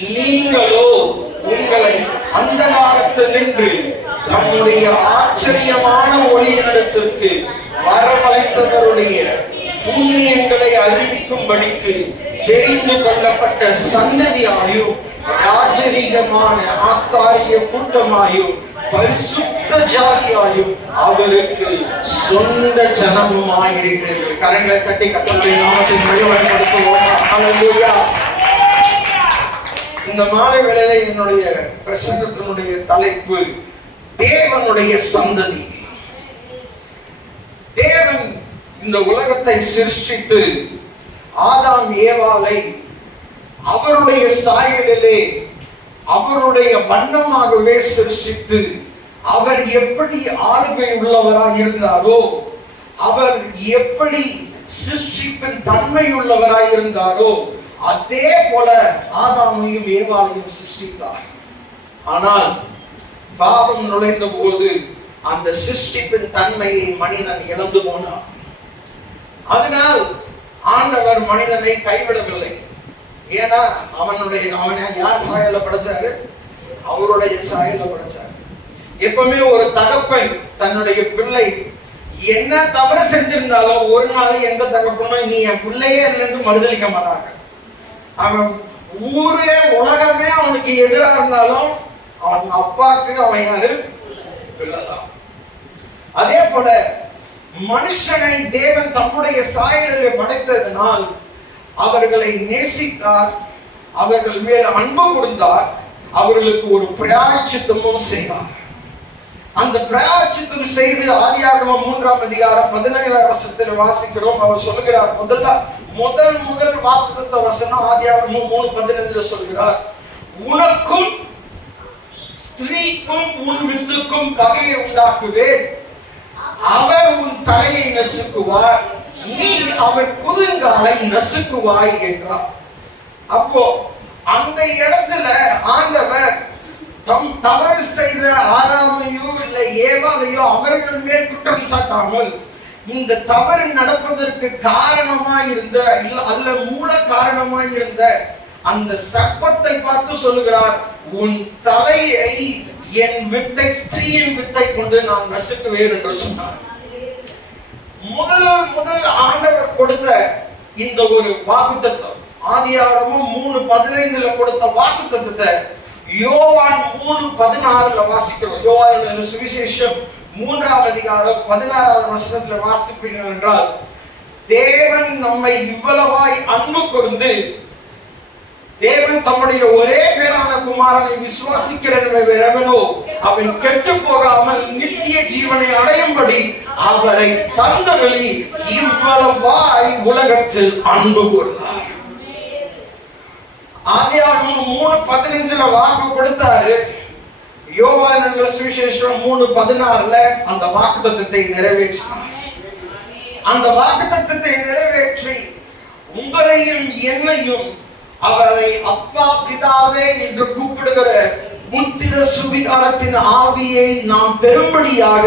நீங்களோ உங்களை அந்தகாரத்தில் நின்று தம்முடைய ஆச்சரியமான ஒளியினிடத்திற்கு வரவழைத்தவருடைய புண்ணியங்களை அறிவிக்கும்படிக்கு தெரிந்து கொள்ளப்பட்ட சந்ததியாயும் ராஜரீகமான ஆசாரிய கூட்டமாயும் பரிசுத்த ஜாதியாயும் அவருக்கு சொந்த ஜனமுமாயிருக்கிறீர்கள். கரங்களை தட்டி கர்த்தருடைய நாமத்தை மகிமைப்படுத்துவோம். ஹல்லேலூயா. இந்த மாலை வேளையில என்னுடைய பிரசங்கத்தினுடைய தலைப்பு தேவனுடைய சந்ததி. தேவன் இந்த உலகத்தை சிருஷ்டித்து ஆதாம் ஏவாளை அவருடைய சாயலிலே அவருடைய வண்ணமாகவே சிருஷ்டித்து அவர் எப்படி ஆளுகை உள்ளவராய் இருந்தாரோ, அவர் எப்படி சிருஷ்டிப்பின் தன்மை உள்ளவராய் இருந்தாரோ, அதே போல ஆதாமையும் ஏவாளையும் சிருஷ்டித்தார். ஆனால் பாவம் நுழைந்த போது அந்த சிருஷ்டிப்பின் தன்மையை மனிதன் இழந்து போனார். அதனால் ஆண்டவர் மனிதனை கைவிடவில்லை. ஏன்னா அவனை யார் சாயல்ல படைச்சாரு? அவருடைய சாயல்ல படைச்சாரு. எப்பவுமே ஒரு தகப்பன் தன்னுடைய பிள்ளை என்ன தவறு செஞ்சிருந்தாலும் ஒரு நாள் எந்த தகப்பனும் நீ என் பிள்ளையே இல்லைன்னு மறுதளிக்க மாட்டாங்க. அவன் ஊரே உலகமே அவனுக்கு எதிராக இருந்தாலும் அவன் அப்பாக்கு அவன் யாரு? பிள்ளைதான். அதே போல மனுஷனை தேவன் தம்முடைய சாயலிலே படைத்ததனால் அவர்களை நேசித்தார், அவர்கள் மேல் அன்பு கூர்ந்தார், அவர்களுக்கு ஒரு பிராயச்சித்தமும் செய்தார். அந்த பிராயச்சித்தம் செய்து ஆதியாகமம் 3ஆம் அதிகாரம் 17ஆம் வசனத்தில் வாசிக்கிறோம். அவர் சொல்லுகிறார், முதல் வாக்குத்தத்த வசனம் ஆதியாகமம் 3:15 சொல்கிறார், உனக்கும் ஸ்திரீக்கும் உன் வித்துக்கும் பகையை உண்டாக்குவேன், அவர் உன் தலையை நசுக்குவார், நீ அவர் குதிங்காலை நசுக்குவாய் என்றார். அப்போ அந்த இடத்துல ஆண்டவர் தம் தவறு செய்த ஆதாமையோ இல்லை ஏவாளையோ அவர்கள் மேல் குற்றம் சாட்டாமல் இந்த தவறு நடப்பதற்கு காரணமாய் இருந்த அல்ல மூல காரணமாய் இருந்த அந்த சர்ப்பத்தை பார்த்து சொல்லுகிறார், உன் தலையை என் வித்தை ஸ்திரீயின் வித்தை கொண்டு நான் நசுக்குவேன் என்று சொன்னார். முதல் ஆண்டவர் கொடுத்த இந்த ஒரு வாக்குத்தத்தம் ஆதியாகமம் 3:15 கொடுத்த வாக்குத்தத்தத்தை யோவான் 3:16 வாசிக்கிறோம். யோவான் சுவிசேஷம் 3ஆம் அதிகாரம் 16ஆம் வசனத்தில் வாசிப்பீர்கள் என்றால், தேவன் நம்மை இவ்வளவாய் அன்பு கூர்ந்து தேவன் தம்முடைய ஒரே பேரான குமாரனை விசுவாசிக்கிறவனோ அவன் கெட்டு போகாமல் நித்திய ஜீவனை அடையும்படி அவரை தந்தருளி இவ்வளவாய் உலகத்தில் அன்பு கூர்ந்தார். ஆதியாகமம் 3:15 வாக்கு கொடுத்தாரு. யோவான் சுவிசேஷம் 3:16 அந்த வாக்குத்தத்தத்தை நிறைவேற்றினார். அந்த வாக்குத்தத்தத்தை நிறைவேற்றி உங்களையும் என்னையும் அவரை அப்பா பிதாவே என்று கூப்பிடுகிற புத்திர சுவிகாரத்தின் ஆவியை நாம் பெரும்படியாக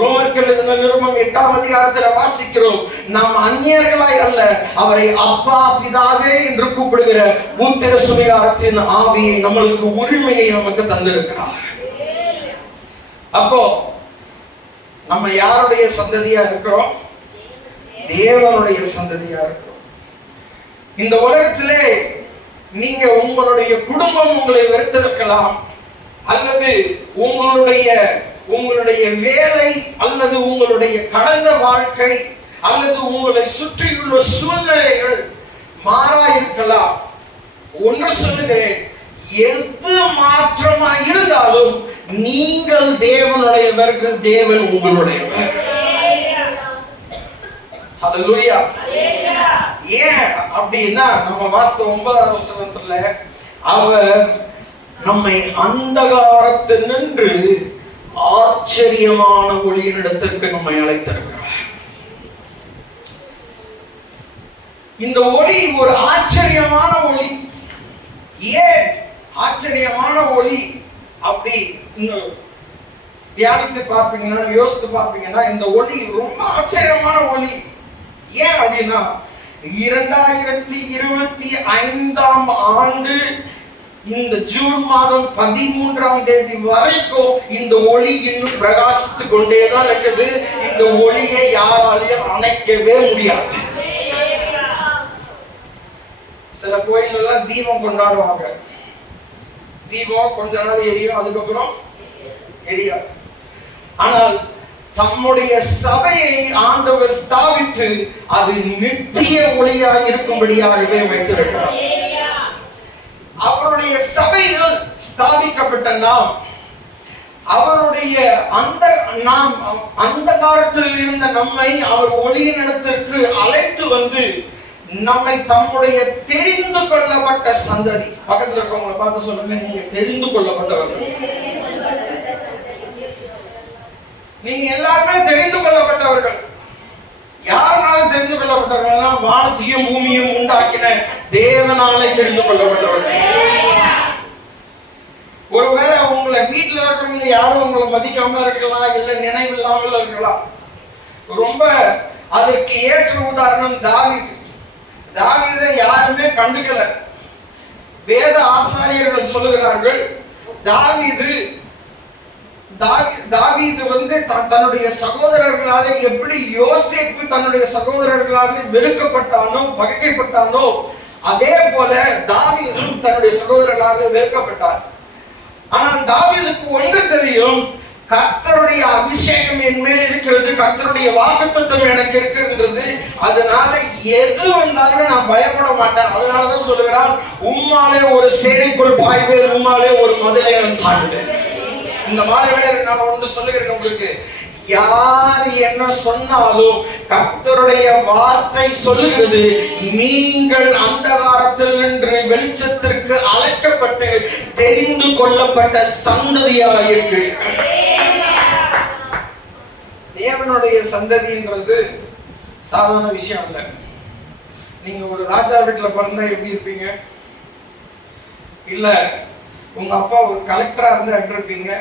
ரோமர்கள் எழுதின நிருபம் 8ஆம் அதிகாரத்தில் வாசிக்கிறோம். நாம் அந்நியர்களாய் அல்ல, அவரை அப்பா பிதாவே என்று கூப்பிடுகிற புத்திர சுவிகாரத்தின் ஆவியை நம்மளுக்கு உரிமையை நமக்கு தந்திருக்கிறார். அப்போ நம்ம யாருடைய சந்ததியா இருக்கிறோம்? தேவனுடைய சந்ததியா இருக்கிறோம். இந்த உலகத்திலே நீங்க உங்களுடைய குடும்பம் உங்களை வெறுத்திருக்கலாம், அல்லது உங்களுடைய வேலை, அல்லது உங்களுடைய கடந்த வாழ்க்கை, அல்லது உங்களை சுற்றியுள்ள சூழ்நிலைகள் மாறாயிருக்கலாம். ஒன்று சொல்லுகிறேன், எது மாற்றமா இருந்தாலும் நீங்கள் தேவனுடையவர்கள், தேவன் உங்களுடையவர். ஹல்லேலூயா. ஏன் அப்படின்னா நம்ம வாஸ்து 9ஆம் வசனத்துல அவர் நம்மை அந்தகாரத்தில் நின்று ஆச்சரியமான ஒளியினிடத்திற்கு நம்மை அழைத்திருக்கிறார். இந்த ஒளி ஒரு ஆச்சரியமான ஒளி. ஏன் ஆச்சரியமான ஒளி அப்படி தியானித்து பார்ப்பீங்கன்னா, யோசித்து பார்ப்பீங்கன்னா, இந்த ஒளி ரொம்ப ஆச்சரியமான ஒளி. ஏன் அப்படின்னா 2025ஆம் ஆண்டு இந்த ஜூன் மாதம் 13ஆம் தேதி வரைக்கும் இந்த ஒளி இன்னும் பிரகாசித்து கொண்டேதான் இருக்குது. இந்த ஒளியை யாராலையும் அணைக்கவே முடியாது. சில கோயில் எல்லாம் தீபம் கொண்டாடுவாங்க. தீபம் கொஞ்ச நாள் எரியும், அதுக்கப்புறம் எரியாது. ஆனால் தம்முடைய சபையை ஆண்டவர் ஸ்தாபித்து அது நித்திய ஒளியாக இருக்கும்படியாகவே வைத்திருக்கிறார். அவருடைய சபையில் ஸ்தாபிக்கப்பட்ட நாம் அவருடைய அந்த காலத்தில் இருந்த நம்மை அவர் ஒளியின் இடத்திற்கு அழைத்து வந்து நம்மை தம்முடைய தெரிந்து கொள்ளப்பட்ட சந்ததி. பக்கத்துல இருக்கவங்களை பார்த்து சொல்லுங்க, நீங்க தெரிந்து கொள்ளப்பட்டவர்கள். நீங்க எல்லாருமே தெரிந்து கொள்ளப்பட்டவர்கள். யாருனாலும் தெரிந்து கொள்ளப்பட்டவர்கள்னா வானத்தையும் பூமியும் உண்டாக்கின தேவனாலே தெரிந்து கொள்ளப்பட்டவர்கள். ஒருவேளை உங்களை வீட்டுல இருக்கிறவங்க யாரும் உங்களை மதிக்காம இருக்கலாம், இல்ல நினைவில்லாமல் இருக்கலாம். ரொம்ப அதற்கு ஏற்ற உதாரணம் தாவீது. தாவீதை யாருமே கண்டுக்கல. வேத ஆசாரியர்கள் சொல்லுகிறார்கள், தாவீது வந்து தன்னுடைய சகோதரர்களாலே எப்படி யோசேப்பு தன்னுடைய சகோதரர்களாலே வெறுக்கப்பட்டானோ, பகைக்கப்பட்டானோ, அதே போல தாவீதும் தன்னுடைய சகோதரர்களாலே வெறுக்கப்பட்டார். ஆனால் தாவீதுக்கு ஒன்று தெரியும், கர்த்தருடைய அபிஷேகம் என் மேல் இருக்கிறது, கர்த்தருடைய வாக்குத்தத்தம் எனக்கு இருக்கிறது, அதனால எது வந்தாலும் நான் பயப்பட மாட்டேன். அதனாலதான் சொல்லுகிறான், உம்மாலே ஒரு சேனைக்குள் பாய்வேன், உம்மாலே ஒரு மதிலை நான் தாண்டுவேன். இந்த மாலை வேளையில நான் ஒன்று சொல்லுகிறேன் உங்களுக்கு, யார் என்ன சொன்னாலும் கர்த்தருடைய வார்த்தை சொல்லுகிறது, நீங்கள் அந்தகாரத்தில் நின்று வெளிச்சத்திற்கு அழைக்கப்பட்டு தெரிந்து கொள்ளப்பட்ட சந்ததியாக இருக்கிறீர்கள். தேவனுடைய சந்ததின்றது சாதாரண விஷயம் இல்ல. நீங்க ஒரு ராஜா வீட்டுல பிறந்தா எப்படி இருப்பீங்க? இல்ல உங்க அப்பா ஒரு கலெக்டரா இருந்தா எப்படி இருப்பீங்க?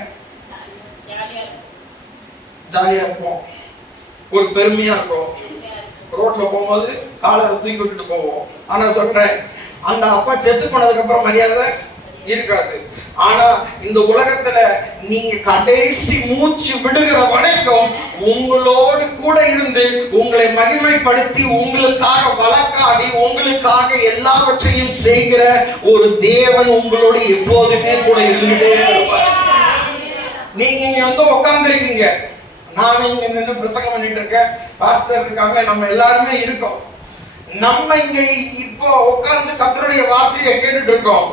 ஜாலியா இருப்போம், ஒரு பெருமையா இருக்கும். ரோட்ல போகும்போது காலரை தூக்கி விட்டுட்டு போவோம். ஆனா சொல்றேன், அந்த அப்பா செத்து போனதுக்கு அப்புறம் மரியாதை இருக்காது. ஆனா இந்த உலகத்துல நீங்க கடைசி மூச்சு விடுகிற வரைக்கும் உங்களோடு கூட இருந்து உங்களை மகிமைப்படுத்தி உங்களுக்காக வழக்காடி உங்களுக்காக எல்லாவற்றையும் செய்கிற ஒரு தேவன் உங்களோடு எப்போதுமே கூட இருந்துகிட்டே இருப்பார். நீங்க இங்க வந்து உட்கார்ந்து இருக்கீங்க, நான் இங்க நின்று பிரசங்கம் பண்ணிட்டு இருக்கேன், பாஸ்டர் இருக்காங்க, நம்ம எல்லாருமே இருக்கோம். நம்ம இங்க இப்போ உட்கார்ந்து கர்த்தருடைய வார்த்தையை கேட்டுட்டு இருக்கோம்.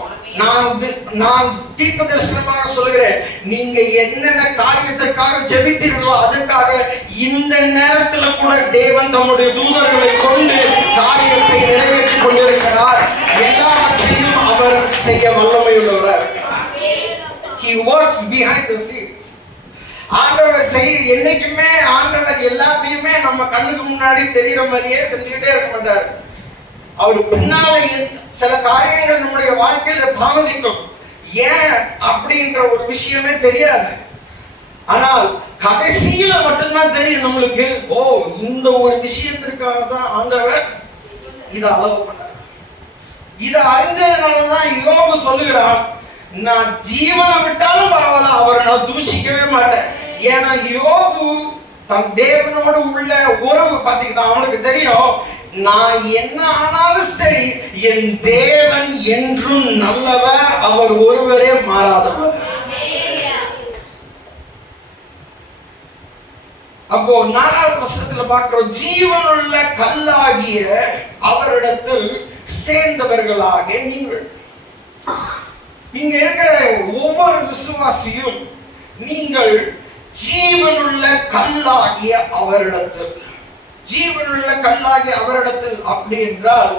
நான் தீர்க்க தரிசனமாக சொல்கிறேன், நீங்க என்னென்ன காரியத்திற்காக ஜெபித்தீர்களோ அதற்காக இந்த நேரத்துல கூட தேவன் தம்முடைய தூதர்களை கொண்டு காரியத்தை நிறைவேற்றிக் கொண்டிருக்கிறார். எல்லாவற்றையும் அவர் செய்ய வல்லமையுள்ளவர். He works behind the scene. ஆண்டவர் என்னைக்குமே ஆண்டவர் எல்லாத்தையுமே நம்ம கண்ணுக்கு முன்னாடி தெரிகிற மாதிரியே செஞ்சுக்கிட்டே இருக்க மாட்டார். அவர் பின்னால சில காரியங்கள் நம்முடைய வாழ்க்கையில தாமதிக்கும். ஏன் அப்படின்ற ஒரு விஷயமே தெரியாது. ஆனால் கடைசியில மட்டும்தான் தெரியும் நம்மளுக்கு, ஓ இந்த ஒரு விஷயத்திற்காக தான் ஆண்டவர் இதை அளவு பண்ணார். இதை அறிஞ்சதுனாலதான் யோபு சொல்லுகிறான், நான் ஜீவனை விட்டாலும் பரவாயில்ல, அவரை நான் தூஷிக்கவே மாட்டேன். ஏன்னா யோபு தன் தேவனோடு உள்ள உறவு பார்த்துக்கிட்டான். அவனுக்கு தெரியும், நான் என்ன ஆனாலும் சரி என் தேவன் என்றும் நல்லவர், அவர் ஒருவரே மாறாதவர். அப்போ 4வது வசனத்துல பார்க்கிறோம், ஜீவனுள்ள கல்லாகிய அவரிடத்தில் சேர்ந்தவர்களாக நீங்கள். இங்க இருக்கிற ஒவ்வொரு விசுவாசியும் நீங்கள் ஜீவனுள்ள கல்லாகிய அவரிடத்தில். ஜீவனுள்ள கல்லாகிய அவரிடத்தில் அப்படி என்றால்,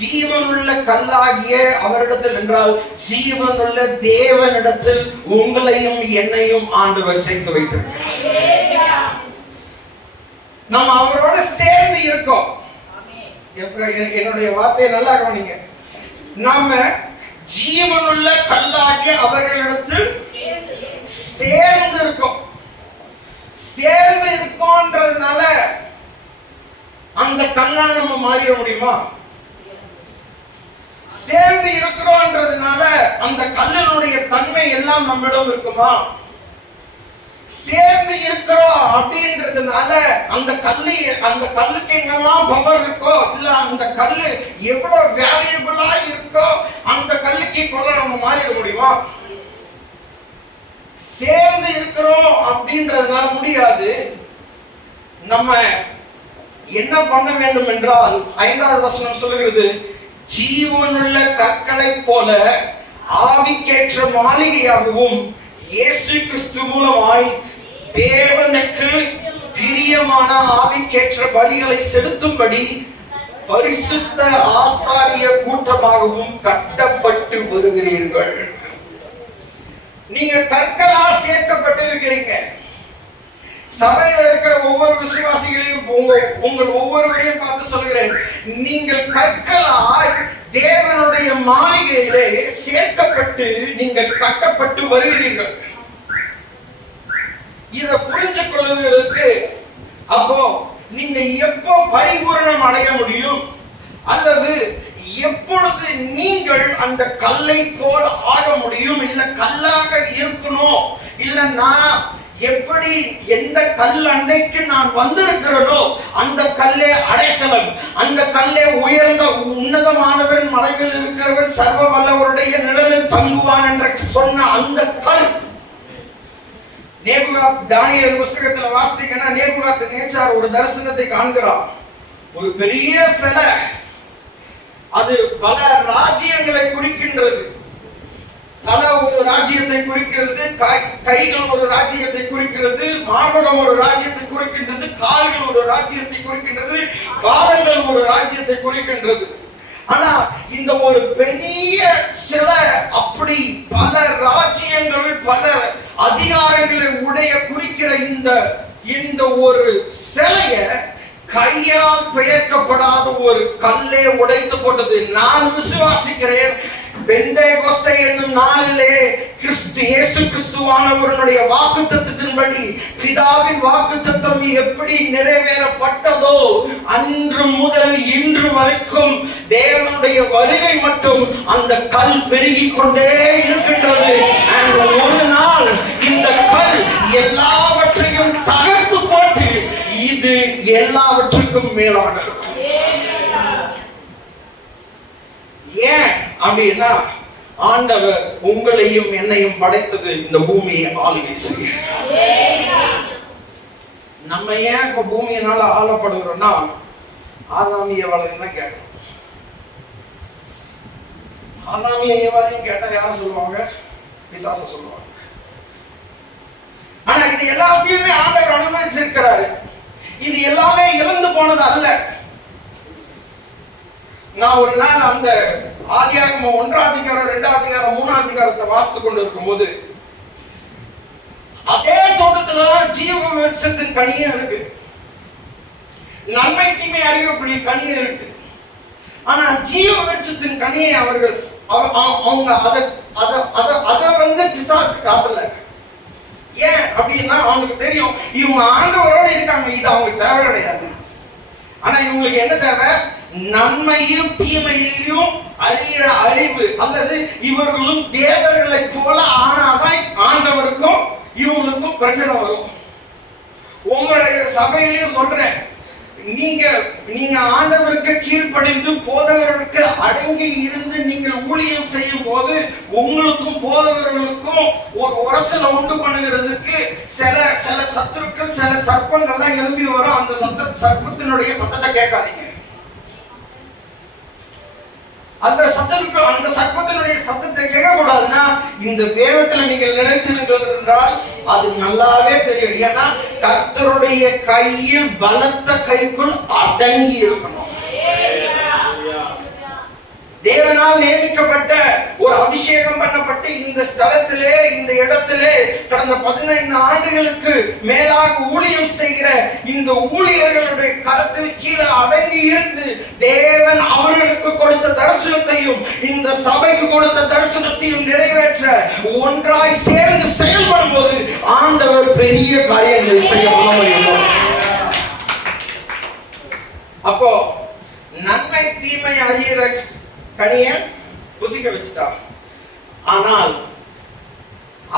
ஜீவனுள்ள கல்லாகிய அவரிடத்தில் என்றால் ஜீவனுள்ள தேவனிடத்தில் உங்களையும் என்னையும் ஆண்டவர் சேர்த்து வைத்திருக்கிறார். நம்ம அவரோட சேர்ந்து இருக்கோம். என்னுடைய வார்த்தையை நல்லா கவனிங்க. நாம ஜீவனுள்ள கல்லாகிய அவர்களிடத்தில் சேர்ந்து இருக்கோம். சேர்ந்து இருக்கோன்றதுனால அந்த கல்லா நம்ம மாறிட முடியுமா? சேர்ந்து இருக்கிறோம்ன்றதுனால அந்த கல்லினுடைய தன்மை எல்லாம் நம்மிடம் இருக்குமா? சேர்ந்து இருக்கிறோம் அப்படின்றதுனால அந்த கல்லுக்கு என்னெல்லாம் பவர் இருக்கோ, இல்ல அந்த கல்லு எவ்வளவு வேல்யூபிளா இருக்கோ அந்த கல்லுக்கு கொள்ள நம்ம மாறிட முடியுமா? சேர்ந்து இருக்கிறோம் அப்படின்றதுனால முடியாது. நம்ம என்ன பண்ண வேண்டும் என்றால் 5வது வசனம் சொல்லுகிறது, ஜீவனுள்ள கற்களை போல ஆவிக்கேற்ற மாளிகையாகவும் இயேசு கிறிஸ்து மூலமாய் தேவனுக்கு பிரியமான ஆவிக்கேற்ற பலிகளை செலுத்தும்படி பரிசுத்த ஆசாரிய கூட்டமாகவும் கட்டப்பட்டு வருகிறீர்கள். நீங்க கற்களா சேர்க்கப்பட்டிருக்கிறீங்க. சபையில் இருக்கிற ஒவ்வொரு விசுவாசிகளையும் உங்கள் ஒவ்வொருவரையும் பார்த்து சொல்கிறேன், நீங்கள் கற்களாய் தேவனுடைய மாளிகையிலே சேர்க்கப்பட்டு நீங்கள் கட்டப்பட்டு வருகிறீர்கள். இதை புரிஞ்சு கொள்வதற்கு அப்போ நீங்க எப்போ பரிபூரணம் அடைய முடியும், அல்லது எப்பொழுது நீங்கள் அந்த கல்லை போல ஆக முடியும், இல்ல கல்லாக இருக்கணும், இல்ல நான் எப்படி எந்த கல் அன்னைக்கு நான் வந்திருக்கிறதோ அந்த கல்லே அடைக்கலம், அந்த கல்லே உயர்ந்த உன்னதமானவன் மலையில் இருக்கிறவன் சர்வ வல்லவருடைய நிழலில் தங்குவான் என்று சொன்ன அந்த கல். தானியேல் புத்தகத்துல வாசித்தீங்கன்னா நேபுகாத் நேச்சார் ஒரு தரிசனத்தை காண்கிறான். ஒரு பெரிய சிலை, அது பல ராஜ்யங்களை குறிக்கின்றது. தலை ஒரு ராஜ்யத்தை குறிக்கிறது, கைகள் ஒரு ராஜ்யத்தை குறிக்கிறது, மார்பகம் ஒரு ராஜ்யத்தை குறிக்கின்றது, கால்கள் ஒரு ராஜ்யத்தை குறிக்கின்றது, பாதங்கள் ஒரு ராஜ்யத்தை குறிக்கின்றது. ஆனா இந்த ஒரு பெரிய சிலை அப்படி பல ராஜ்யங்கள் பல அதிகாரங்களை உடைய குறிக்கிற இந்த ஒரு சிலைய கையால் பெயர்க்கப்படாத ஒரு கல்லே உடைத்து போட்டது. நான் விசுவாசிக்கிறேன், பெந்தேகோஸ்தே என்னும் நாளிலே இயேசு கிறிஸ்துவானவருடைய வாக்குத்தத்தத்தின்படி பிதாவின் வாக்குத்தத்தம் எப்படி நிறைவேறப்பட்டதோ அன்று முதல் இன்று வரைக்கும் தேவனுடைய வருகை மட்டும் அந்த கல் பெருகிக் கொண்டே இருக்கின்றது. ஒரு நாள் இந்த கல் எல்லாவற்றையும் தகர்த்து போட்டு இது எல்லாவற்றுக்கும் மேலாக இருக்கும். ஏன் அப்படின்னா, ஆண்டவர் உங்களையும் என்னையும் படைத்தது இந்த பூமியை ஆளுகை செய்ய. நம்ம ஏன் இப்ப பூமியினால ஆளப்படுகிறோம்னா, ஆதாமியவாளையும் தான் கேட்டோம். ஆதாமியவாளையும் கேட்டா யாரும் சொல்லுவாங்க? பிசாச சொல்லுவாங்க. ஆனா இது எல்லாத்தையுமே ஆண்டவர் அனுமதிச்சிருக்கிறாரு. இது எல்லாமே இழந்து போனது அல்ல. நான் ஒரு நாள் அந்த ஆதியாகமம் 1ஆம் அதிகாரம் 2ஆம் அதிகாரம் 3ஆம் அதிகாரத்தை வாசித்துக் கொண்டிருக்கும் போது, அதே தோட்டத்துல ஜீவ விருட்சத்தின் கனியே இருக்கு, நன்மை தீமை அறியக்கூடிய கனியே இருக்கு. ஆனா ஜீவ விருட்சத்தின் கனியை அவங்க அதை பிசாசு காட்டல. ஏன் அப்படின்னா அவங்களுக்கு தெரியும் இவங்க ஆண்டவரோட இருக்காங்க, இது அவங்களுக்கு தேவை கிடையாது. ஆனா இவங்களுக்கு என்ன தேவை? நன்மையும் தீமையையும் அறிகிற அறிவு, அல்லது இவர்களும் தேவர்களை போல ஆனாதான் ஆண்டவருக்கும் இவங்களுக்கும் பிரச்சனை வரும். உங்களுடைய சபையிலையும் சொல்றேன், நீங்க ஆண்டவருக்கு கீழ்ப்படிந்து போதகர்களுக்கு அடங்கி இருந்து நீங்கள் ஊழியம் செய்யும் போது உங்களுக்கும் போதகர்களுக்கும் ஒரு உரசலை உண்டு பண்ணுகிறதுக்கு சில சத்துருக்கள் சில சர்ப்பங்கள்லாம் எழும்பி வரும். அந்த சர்ப்பத்தினுடைய சத்தத்தை கேட்காதீங்க. அந்த சர்ப்பத்தினுடைய சத்தத்தை கேட்க கூடாதுன்னா இந்த வேதத்துல நீங்கள் நினைச்சிருங்கள் என்றால் அது நல்லாவே தெரியும். ஏன்னா கர்த்தருடைய கையில் பலத்த கைக்குள் அடங்கி இருக்கணும். தேவனால் நியமிக்கப்பட்ட ஒரு அபிஷேகம் பண்ணப்பட்டு இந்த ஸ்தலத்திலே இந்த இடத்திலே கடந்த 15 ஆண்டுகளுக்கு மேலாக ஊழியம் செய்கிற இந்த ஊழியர்களுடைய கரத்தில் கீழே அடங்கி இருந்து தேவன் அவர்களுக்கு கொடுத்த தரிசனத்தையும் இந்த சபைக்கு கொடுத்த தரிசனத்தையும் நிறைவேற்ற ஒன்றாய் சேர்ந்து செயல்படும் போது ஆண்டவர் பெரிய காரியங்களை செய்ய முடியும். அப்போ நன்மை தீமை அறிகிற கனிய புசிக்க வச்சுட்டான். ஆனால்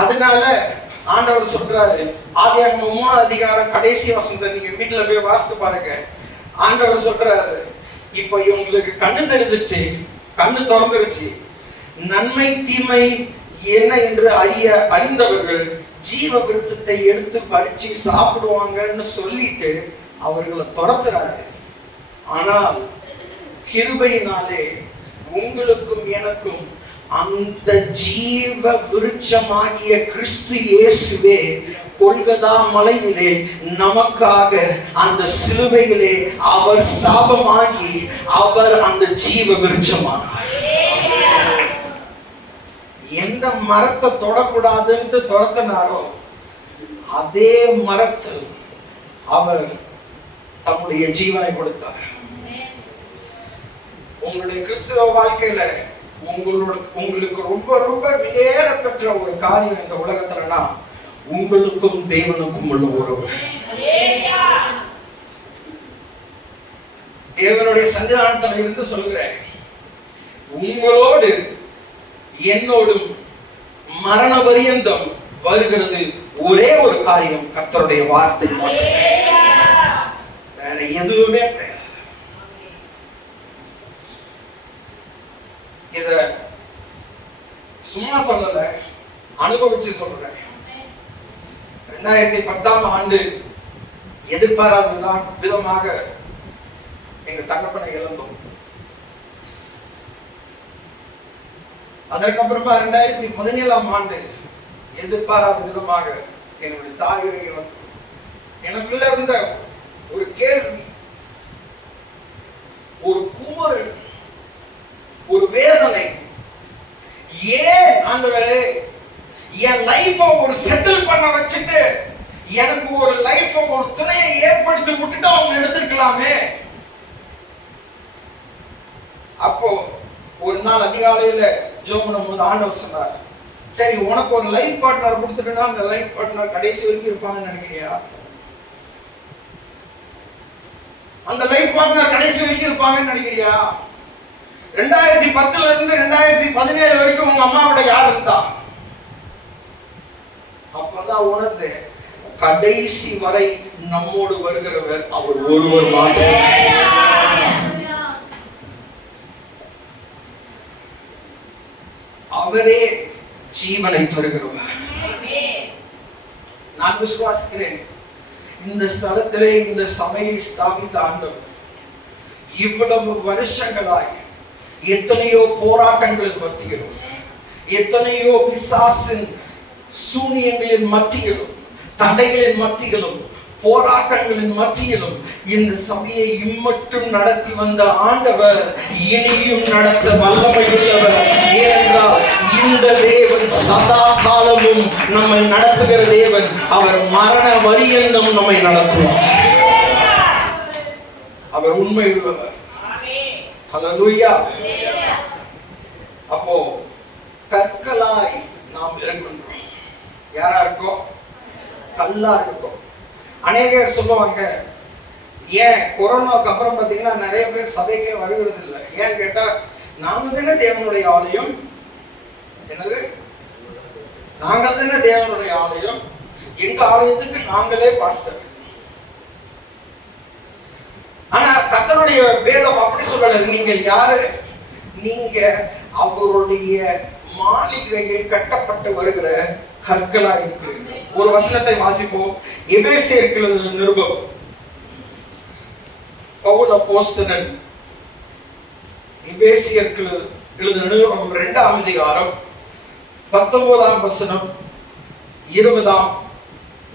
அதனால ஆண்டவர் சொல்றாரு, ஆதியாகமம் 3ஆம் அதிகாரம் கடைசி வசனத்தை நீங்க வீட்டுல போய் வாசித்து பாருங்க. ஆண்டவர் சொல்றாரு, இப்ப இவங்களுக்கு கண்ணு தெரிஞ்சிருச்சு, கண்ணு திறந்துருச்சு, நன்மை தீமை என்ன என்று அறிந்தவர்கள் ஜீவ விருட்சத்தை எடுத்து பறிச்சு சாப்பிடுவாங்கன்னு சொல்லிட்டு அவர்களை துரத்துறாரு. ஆனால் கிருபையினாலே உங்களுக்கும் எனக்கும் அந்த ஜீவ விருட்சமாகிய கிறிஸ்து இயேசுவே கொல்கதா மலையிலே நமக்காக அந்த சிலுவையிலே அவர் சாபமாகி அவர் அந்த ஜீவ விருட்சமானார். எந்த மரத்தை தொடக்கூடாதுன்னு துரத்தினாரோ அதே மரத்தில் அவர் தம்முடைய ஜீவனை கொடுத்தார். உங்களுடைய கிறிஸ்துவ வாழ்க்கையில உங்களுக்கு ரொம்ப ரொம்ப விலையேற பெற்ற ஒரு காரியம் இந்த உலகத்துலனா உங்களுக்கும் தேவனுக்கும் உள்ள உறவு. தேவனுடைய சன்னிதானத்தில் இருந்து சொல்கிறேன், உங்களோடு என்னோடும் மரண பரியந்தம் வருகிறது ஒரே ஒரு காரியம், கர்த்தருடைய வார்த்தை மட்டுமே, வேற எதுவுமே கிடையாது. இத சும்மா சொல்லல, அனுபவிச்சு சொல்றேன். 2010ஆம் ஆண்டு எதிர்பாராத விதமாக எங்க தகப்பனை இழந்தோம். அதற்கப்புறமா 2017ஆம் ஆண்டு எதிர்பாராத விதமாக என்னுடைய தாயை இழந்தோம். எனக்குள்ள இருந்த ஒரு கேள்வி, ஒரு குமுறல், ஒரு வேதனை, ஏன் ஆண்டவரே என் லைஃப ஒரு செட்டில் பண்ண வச்சுட்டு எனக்கு ஒரு லைஃப ஒரு துணையை ஏற்படுத்தி விட்டுட்டு அவங்க எடுத்துக்கலாமே. அப்போ ஒரு நாள் அதிகாலையில ஜெபம் பண்ணும்போது ஆண்டவர் சொன்னார், சரி உனக்கு ஒரு லைஃப் பார்ட்னர் கொடுத்துட்டா அந்த லைஃப் பார்ட்னர் கடைசி வரைக்கும் இருப்பாங்கன்னு நினைக்கிறியா? அந்த லைஃப் பார்ட்னர் கடைசி வரைக்கும் இருப்பாங்கன்னு நினைக்கிறியா? 2010ல இருந்து 2017 வரைக்கும் உங்க அம்மாவோட யார் இருந்தா? அப்பதான் உணர்ந்து கடைசி வரை நம்மோடு வருகிறவர் அவர் ஒருவர் மாத்திரமே. அவரே ஜீவனை தருகிறவர். நான் விசுவாசிக்கிறேன், இந்த ஸ்தலத்திலே இந்த சபையை ஸ்தாபித்த ஆண்டவர் இவ்வளவு வருஷங்களாய் எத்தனையோ போராட்டங்களின் மத்தியிலும், எத்தனையோ பிசாசின் சூனியங்களின் மத்தியிலும், தடைகளின் மத்தியிலும், போராட்டங்களின் மத்தியிலும் இந்த சபையை இம்மட்டும் நடத்தி வந்த ஆண்டவர் இனியும் நடத்த வல்லமை உள்ளவர். ஏனென்றால் இந்த தேவன் சதா காலமும் நம்மை நடத்துகிற தேவன். அவர் மரண பரியந்தம் நம்மை நடத்துவார். அவர் உண்மை உள்ளவர். ஹல்லேலூயா. அப்போ கற்களாய் நாம் இருக்கின்றோம். யாரா இருக்கோம்? கல்லா இருக்கோம். அநேகர் சொல்லுவாங்க, ஏன் கொரோனாவுக்கு அப்புறம் பாத்தீங்கன்னா நிறைய பேர் சபைக்கே வருகிறது இல்லை. ஏன்னு கேட்டா, நாம தானே தேவனுடைய ஆலயம். என்னது? நாங்கள் தானே தேவனுடைய ஆலயம். எங்க ஆலயத்துக்கு நாங்களே பாஸ்டர். ஆனா கர்த்தருடைய வேதம் அப்படி சொல்லல. நீங்கள் யாரு? நீங்க அவருடைய மாளிகையில் கட்டப்பட்டு வருகிற கற்களா இருக்கிறீர்கள். ஒரு வசனத்தை வாசிப்போம். எபேசியருக்கு எழுதின நிருபம், பவுல் அப்போஸ்தலன் எபேசியருக்கு எழுதின நிருபம் 2ஆம் அதிகாரம் 19ஆம் வசனம், 20ஆம்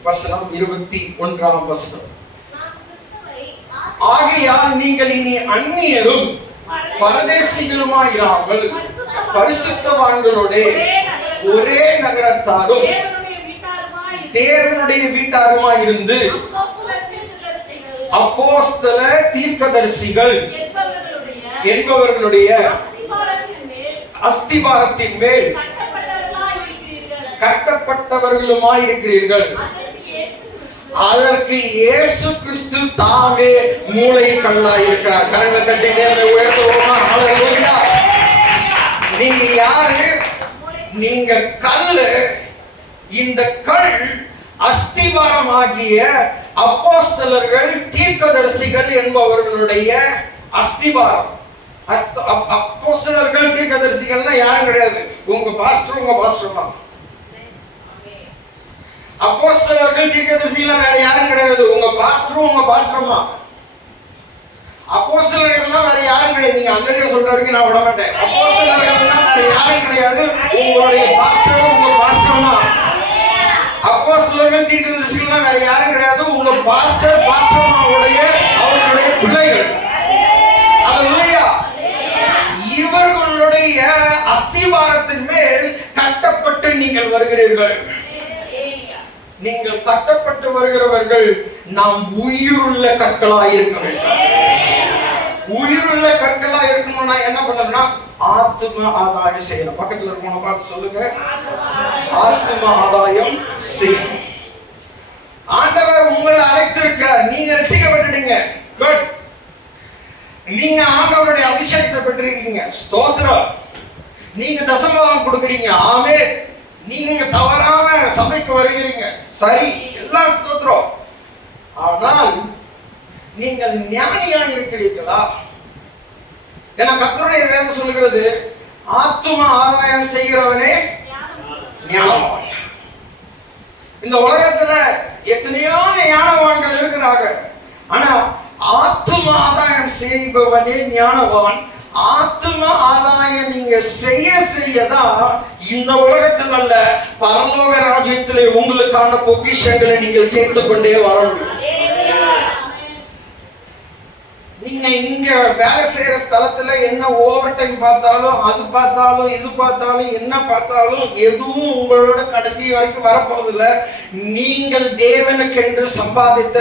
வசனம், 21ஆம் வசனம். ஆகையால் நீங்கள் இனி அந்நியரும் பரதேசிகளுமாயிராமல் பரிசுத்தவான்களோட ஒரே நகரத்தாரும் தேவனுடைய வீட்டாருமாய் இருந்து அப்போஸ்தல தீர்க்கதரிசிகள் என்பவர்களுடைய அஸ்திபாரத்தின் மேல் கட்டப்பட்டவர்களுமாய் இருக்கிறீர்கள். அதற்கு இயேசு கிறிஸ்து தாமே மூலை கல்லாய் இருக்கிறார். கரங்களை தட்டி தேவனை உயர்த்துவோமா? ஹல்லேலூயா. நீங்க யாரு? நீங்க கல்லு. இந்த கல் அஸ்திவாரமாகிய அப்போஸ்தலர்கள் தீர்க்கதரிசிகள் என்பவர்களுடைய அஸ்திவாரம். அப்போஸ்தலர்கள் தீர்க்கதரிசிகள்னா யாரும் கிடையாது. உங்க பாஸ்டர் தான். அப்போஸ்தலர்கள் தீர்க்கதரிசிகள் வேற யாரும் கிடையாது. உங்க பாஸ்டர் தான். அப்போஸ்தலர்கள்லாம் வேற யாரும் கிடையாது. நீங்க அங்கேயே சொல்றதுக்கு நான் விட மாட்டேன். அப்போஸ்தலர்கள்லாம் வேற யாரும் கிடையாது. உங்களுடைய பாஸ்டர் தான். அப்போஸ்தலர்கள் தீர்க்கதரிசிகள்லாம் வேற யாரும் கிடையாது. உங்க பாஸ்டர்மாவுடைய அவர்களுடைய பிள்ளைகள். அல்லேலூயா. இவர்களுடைய அஸ்திவாரத்தின் மேல் கட்டப்பட்டு நீங்கள் வருகிறீர்கள். நீங்கள் கட்டப்பட்டு வருகிறவர்கள் நாம் உயிருள்ள கற்களாய் இருக்க வேண்டும். உயிருள்ள கற்களாய் இருக்கணும்னா என்ன பண்ணணும்னா ஆத்தும ஆதாயம் செய்யணும். பக்கத்துல இருக்கவங்க பார்த்து சொல்லுங்க, ஆத்தும ஆதாயம் செய்யணும். ஆண்டவர் உங்களை அழைத்திருக்கிறார். நீங்க ரட்சிக்கப்பட்டுட்டீங்க. குட். நீங்க ஆண்டவருடைய அபிஷேகத்தை பெற்றிருக்கீங்க. ஸ்தோத்திரம். நீங்க தசமபாகம் கொடுக்குறீங்க. ஆமென். நீங்க தவறாம சபைக்கு வருகிறீங்க. சரி, எல்லாம் ஸ்தோத்திரம். ஆனால் நீங்கள் ஞானியாக இருக்கிறீர்களா? ஏன்னா கர்த்தருடைய வேதம் சொல்கிறது, ஆத்தும ஆதாயம் செய்கிறவனே ஞானவான். இந்த உலகத்துல எத்தனையோ ஞானவான்கள் இருக்கிறாங்க. ஆனா ஆத்தும ஆதாயம் செய்பவனே ஞானவான். ஆத்தும ஆதாயம் நீங்க செய்யதான் இந்த உலகத்தில் அல்ல, பரலோக ராஜ்யத்திலே உங்களுக்கான பொக்கிஷங்களை நீங்கள் சேர்த்துக் கொண்டே வர முடியும். நீங்க இங்க வேலை செய்யற ஸ்தலத்துல என்ன ஓவர் டைம் பார்த்தாலும், அது பார்த்தாலும், இது பார்த்தாலும், என்ன பார்த்தாலும் எதுவும் உங்களோட கடைசி வரைக்கும் வரப்போவதில்லை. நீங்கள் தேவனுக்கென்று சம்பாதித்த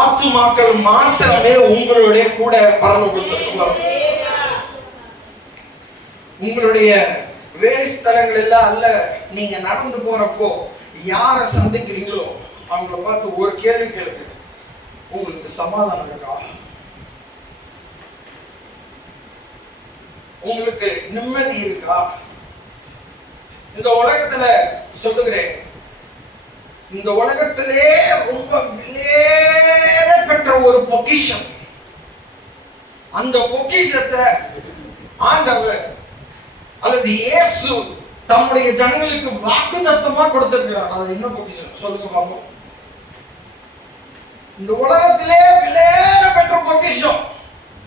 ஆத்துமாக்கள் மாத்திரமே உங்களுடைய கூட பரலோகத்திற்கு வரும். உங்களுடைய வேலை ஸ்தலங்கள் எல்லாம் அல்ல. நீங்க நடந்து போறப்போ யாரை சந்திக்கிறீங்களோ அவங்கள பார்த்து ஒரு கேள்வி கேளுங்க, உங்களுக்கு சமாதானம் இருக்கா? உங்களுக்கு நிம்மதி இருக்கா? இந்த உலகத்துல சொல்லுகிறேன், இந்த உலகத்திலே ரொம்ப விலையேற பெற்ற ஒரு பொக்கிஷம். அந்த பொக்கிஷத்தை ஆண்டவர் அல்லது இயேசு தம்முடைய ஜனங்களுக்கு வாக்குத்தத்தமா கொடுத்திருக்கிறார். அது என்ன பொக்கிஷம் சொல்லுங்க பாப்போம். இந்த உலகத்திலே விலையேற பெற்ற பொக்கிஷம்,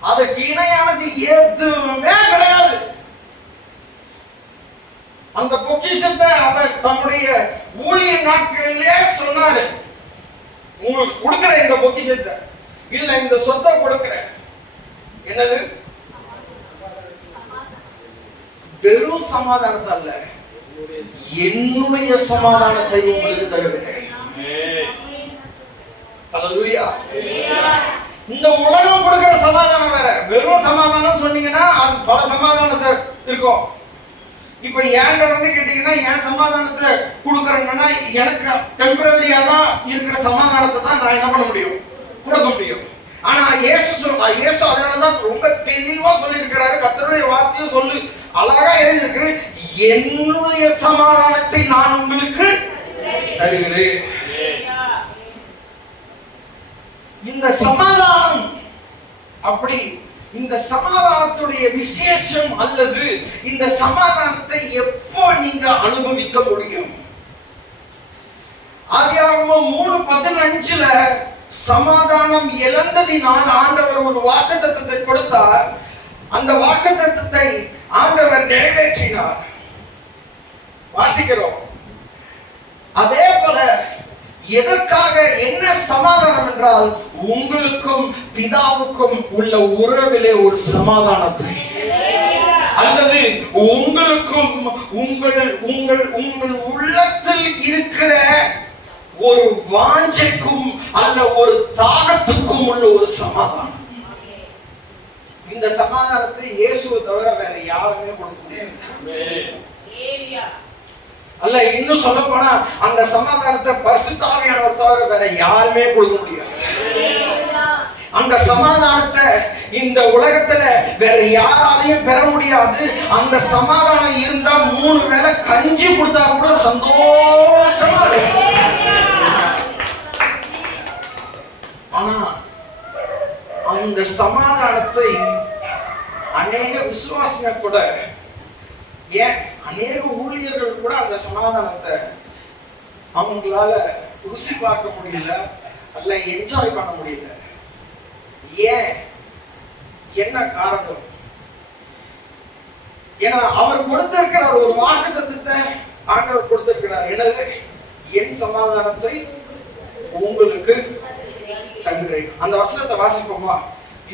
அதுக்கு இணையானது எதுவுமே கிடையாது. அந்த பொக்கிஷத்தை அவர் தம்முடைய ஊழிய நாட்களிலே சொன்னாரு, உங்களுக்கு கொடுக்கிற இந்த பொக்கிஷத்தை இல்ல இந்த சொத்தை கொடுக்கிற. என்னது? வெறும் சமாதானத்தை அல்ல, என்னுடைய சமாதானத்தை உங்களுக்கு தருகிறேன். அல்லேலூயா. இந்த உலகம் கொடுக்கிற சமாதானம் வேற. வெறும் சமாதானம் சொன்னீங்கன்னா அது பல சமாதானத்தை இருக்கும். இப்ப என்கிட்ட வந்து கேட்டீங்கன்னா என் சமாதானத்தை கொடுக்கறேன்னா எனக்கு டெம்பரரியா தான் இருக்கிற சமாதானத்தை தான் நான் என்ன பண்ண முடியும், கொடுக்க முடியும். ஆனா இயேசு அதனாலதான் ரொம்ப தெளிவா சொல்லியிருக்கிறாரு. கர்த்தருடைய வார்த்தையும் சொல்லி அழகா எழுதியிருக்கிறேன், என்னுடைய சமாதானத்தை நான் உங்களுக்கு தருகிறேன். இந்த சமாதானம் அப்படி, இந்த சமாதானத்துடைய விசேஷம் அல்லது இந்த சமாதானத்தை எப்போ நீங்க அனுபவிக்க முடியும்? ஆதியாகமம் 3:15 சமாதானம் இழந்ததினால் ஆண்டவர் ஒரு வாக்குத்தத்தத்தை கொடுத்தார். அந்த வாக்குத்தத்தத்தை ஆண்டவர் நிறைவேற்றினார். வாசிக்கிறோம். அதே போல எதற்காக, என்ன சமாதானம் என்றால் உங்களுக்கும் பிதாவுக்கும் உள்ள உறவிலே ஒரு சமாதானத்தை, அல்லது உங்களுக்கும் உங்கள் உள்ளத்தில் இருக்கிற ஒரு வாஞ்சைக்கும் அல்ல ஒரு தாகத்துக்கும் உள்ள ஒரு சமாதானம். இந்த சமாதானத்தை இயேசுவை தவிர வேற யாருமே கொடுக்க முடியாது. அல்ல, இன்னும் சொல்ல போனா அந்த சமாதானத்தை பரிசுத்த ஆவியானவர் தவிர வேற யாருமே கொடுக்க முடியாது. அந்த சமாதானத்தை இந்த உலகத்துல வேற யாராலையும் பெற முடியாது. அந்த சமாதானம் இருந்தா 3 வேளை கஞ்சி கொடுத்தா கூட சந்தோஷமா இருக்கும். ஆனா அந்த சமாதானத்தை அநேக விசுவாசிங்க கூட, ஏன் அநேக ஊழியர்கள் கூட அந்த சமாதானத்தை அவங்களால ருசி பார்க்க முடியல, அல்ல என்ஜாய் பண்ண முடியல. ஏன்? என்ன காரணம்? ஏன்னா அவர் கொடுத்திருக்கிறார் ஒரு வாக்குத்தத்தத்தை. ஆண்டவர் கொடுத்திருக்கிறார், எனவே என் சமாதானத்தை உங்களுக்கு தருகிறேன். அந்த வசனத்தை வாசிப்போமா?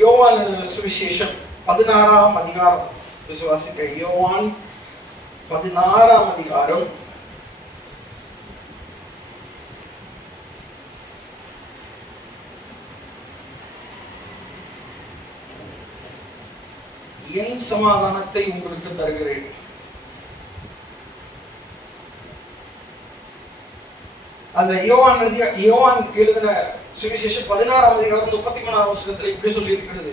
யோவான் சுவிசேஷம் 16ஆம் அதிகாரம் விசுவாசிக்க. யோவான் 16ஆம் அதிகாரம் என் சமாதானத்தை உங்களுக்கு தருகிறேன். அந்த யோவான் எழுதின சுவிசேஷம் 16ஆம் அதிகாரம் 33ஆம் வசனத்தில் இப்படி சொல்லி இருக்கிறது,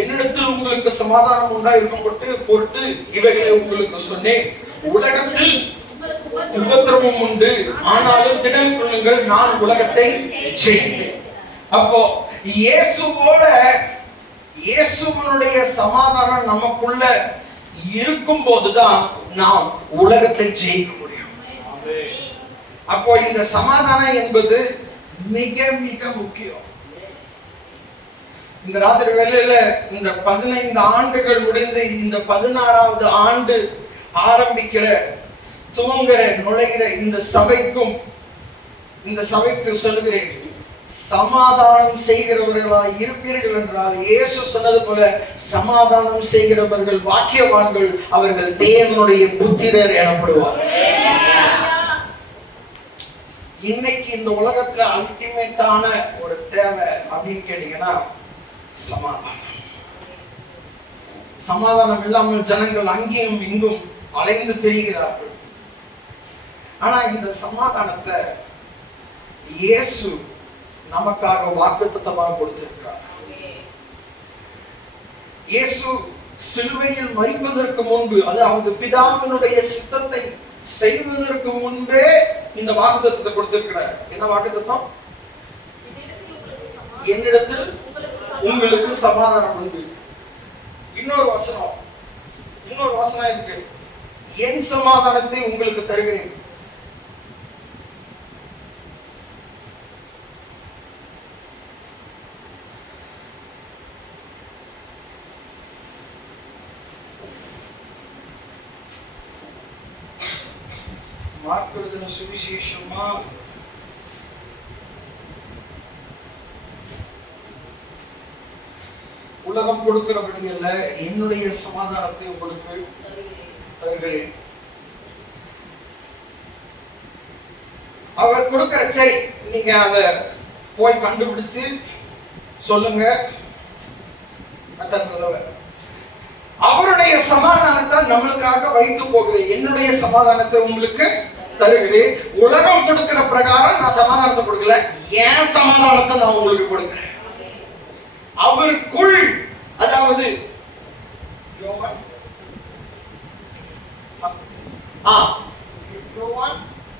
என்னிடத்தில் உங்களுக்கு சமாதானம் உண்டாயிருக்கும் பொருட்டு இவைகளை உங்களுக்கு சொன்னேன். உலகத்தில் உபத்திரவம் உண்டு, ஆனாலும் திடன் கொள்ளுங்கள், நான் உலகத்தை ஜெயித்தேன். அப்போ இயேசுவனுடைய சமாதானம் நமக்குள்ள இருக்கும் போதுதான் நாம் உலகத்தை ஜெயிக்க முடியும். அப்போ இந்த சமாதானம் என்பது மிக மிக முக்கியம். இந்த ராத்திரி வேளையில இந்த 15 ஆண்டுகள் முடிந்து இந்த 16வது ஆண்டு ஆரம்பிக்கிற நுழைகிற இந்த சபைக்கு சொல்கிறேன், சமாதானம் செய்கிறவர்களாய் இருப்பீர்கள் என்றால் இயேசு சொன்னது போல சமாதானம் செய்கிறவர்கள் பாக்கியவான்கள், அவர்கள் தேவனுடைய புத்திரர் எனப்படுவார். இன்னைக்கு இந்த உலகத்துல அல்டிமேட்டான ஒரு தேவை அப்படின்னு கேட்டீங்கன்னா சமாதானம் இல்லாமல் ஜனங்கள் அங்கேயும் இங்கும் அலைந்து திரிகிறார்கள். ஆனா இந்த சமாதானத்தை இயேசு நமக்காக வாக்குத்தத்தமாக கொடுத்திருக்கிறார். இயேசு சிலுவையில் மரிப்பதற்கு முன்பு, அதாவது பிதாவினுடைய சித்தத்தை செய்வதற்கு முன்பே இந்த வாக்குத்தத்தத்தை கொடுத்திருக்கிறார். என்ன வாக்குத்தத்தம்? என்னிடத்தில் உங்களுக்கு சமாதானம் உண்டு. இன்னொரு வசனம் இருக்கு, என் சமாதானத்தை உங்களுக்கு தருகிறேன். மார்க்கு சுவிசேஷமா உலகம் கொடுக்கிறபடி அல்ல, என்னுடைய சமாதானத்தை உங்களுக்கு தருகிறேன். அவர் கொடுக்கிற, சரி நீங்க அத போய் கண்டுபிடிச்சு சொல்லுங்க. அவருடைய சமாதானத்தை நம்மளுக்காக வைத்து போகிறேன். என்னுடைய சமாதானத்தை உங்களுக்கு தருகிறேன். உலகம் கொடுக்கிற பிரகாரம் நான் சமாதானத்தை கொடுக்கல, என் சமாதானத்தை நான் உங்களுக்கு கொடுக்கிறேன். அவருக்குள், அதாவது யோவான்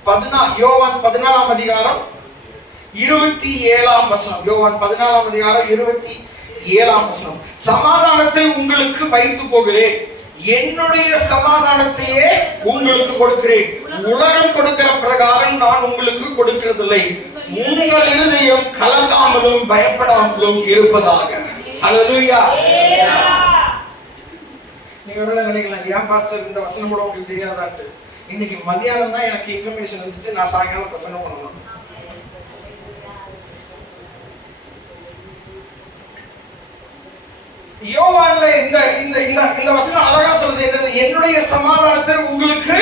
14ஆம் அதிகாரம் 27ஆம் வசனம். யோவான் 14ஆம் அதிகாரம் 27ஆம் வசனம். சமாதானத்தை உங்களுக்கு வைத்து போகிறேன், என்னுடைய சமாதானத்தையே உங்களுக்கு கொடுக்கிறேன். உலகம் கொடுக்கிற பிரகாரம் நான் உங்களுக்கு கொடுக்கிறதில்லை. உங்கள் இருதயம் கலங்காமலும் பயப்படாமலும் இருப்பதாக. ஹல்லேலூயா. நீங்க நினைக்கலாம், ஏன் பாஸ்டர் இந்த வசனம் கூட உங்களுக்கு தெரியாதான்ட்டு. இன்னைக்கு மதியானம் தான் எனக்கு இன்ஃபர்மேஷன் வந்துச்சு, நான் சாயங்காலம் பிரசங்கம் பண்ணணும். யோவான்ல இந்த வசனம் அழகா சொல்றது என்னது? என்னுடைய சமாதானத்தை உங்களுக்கு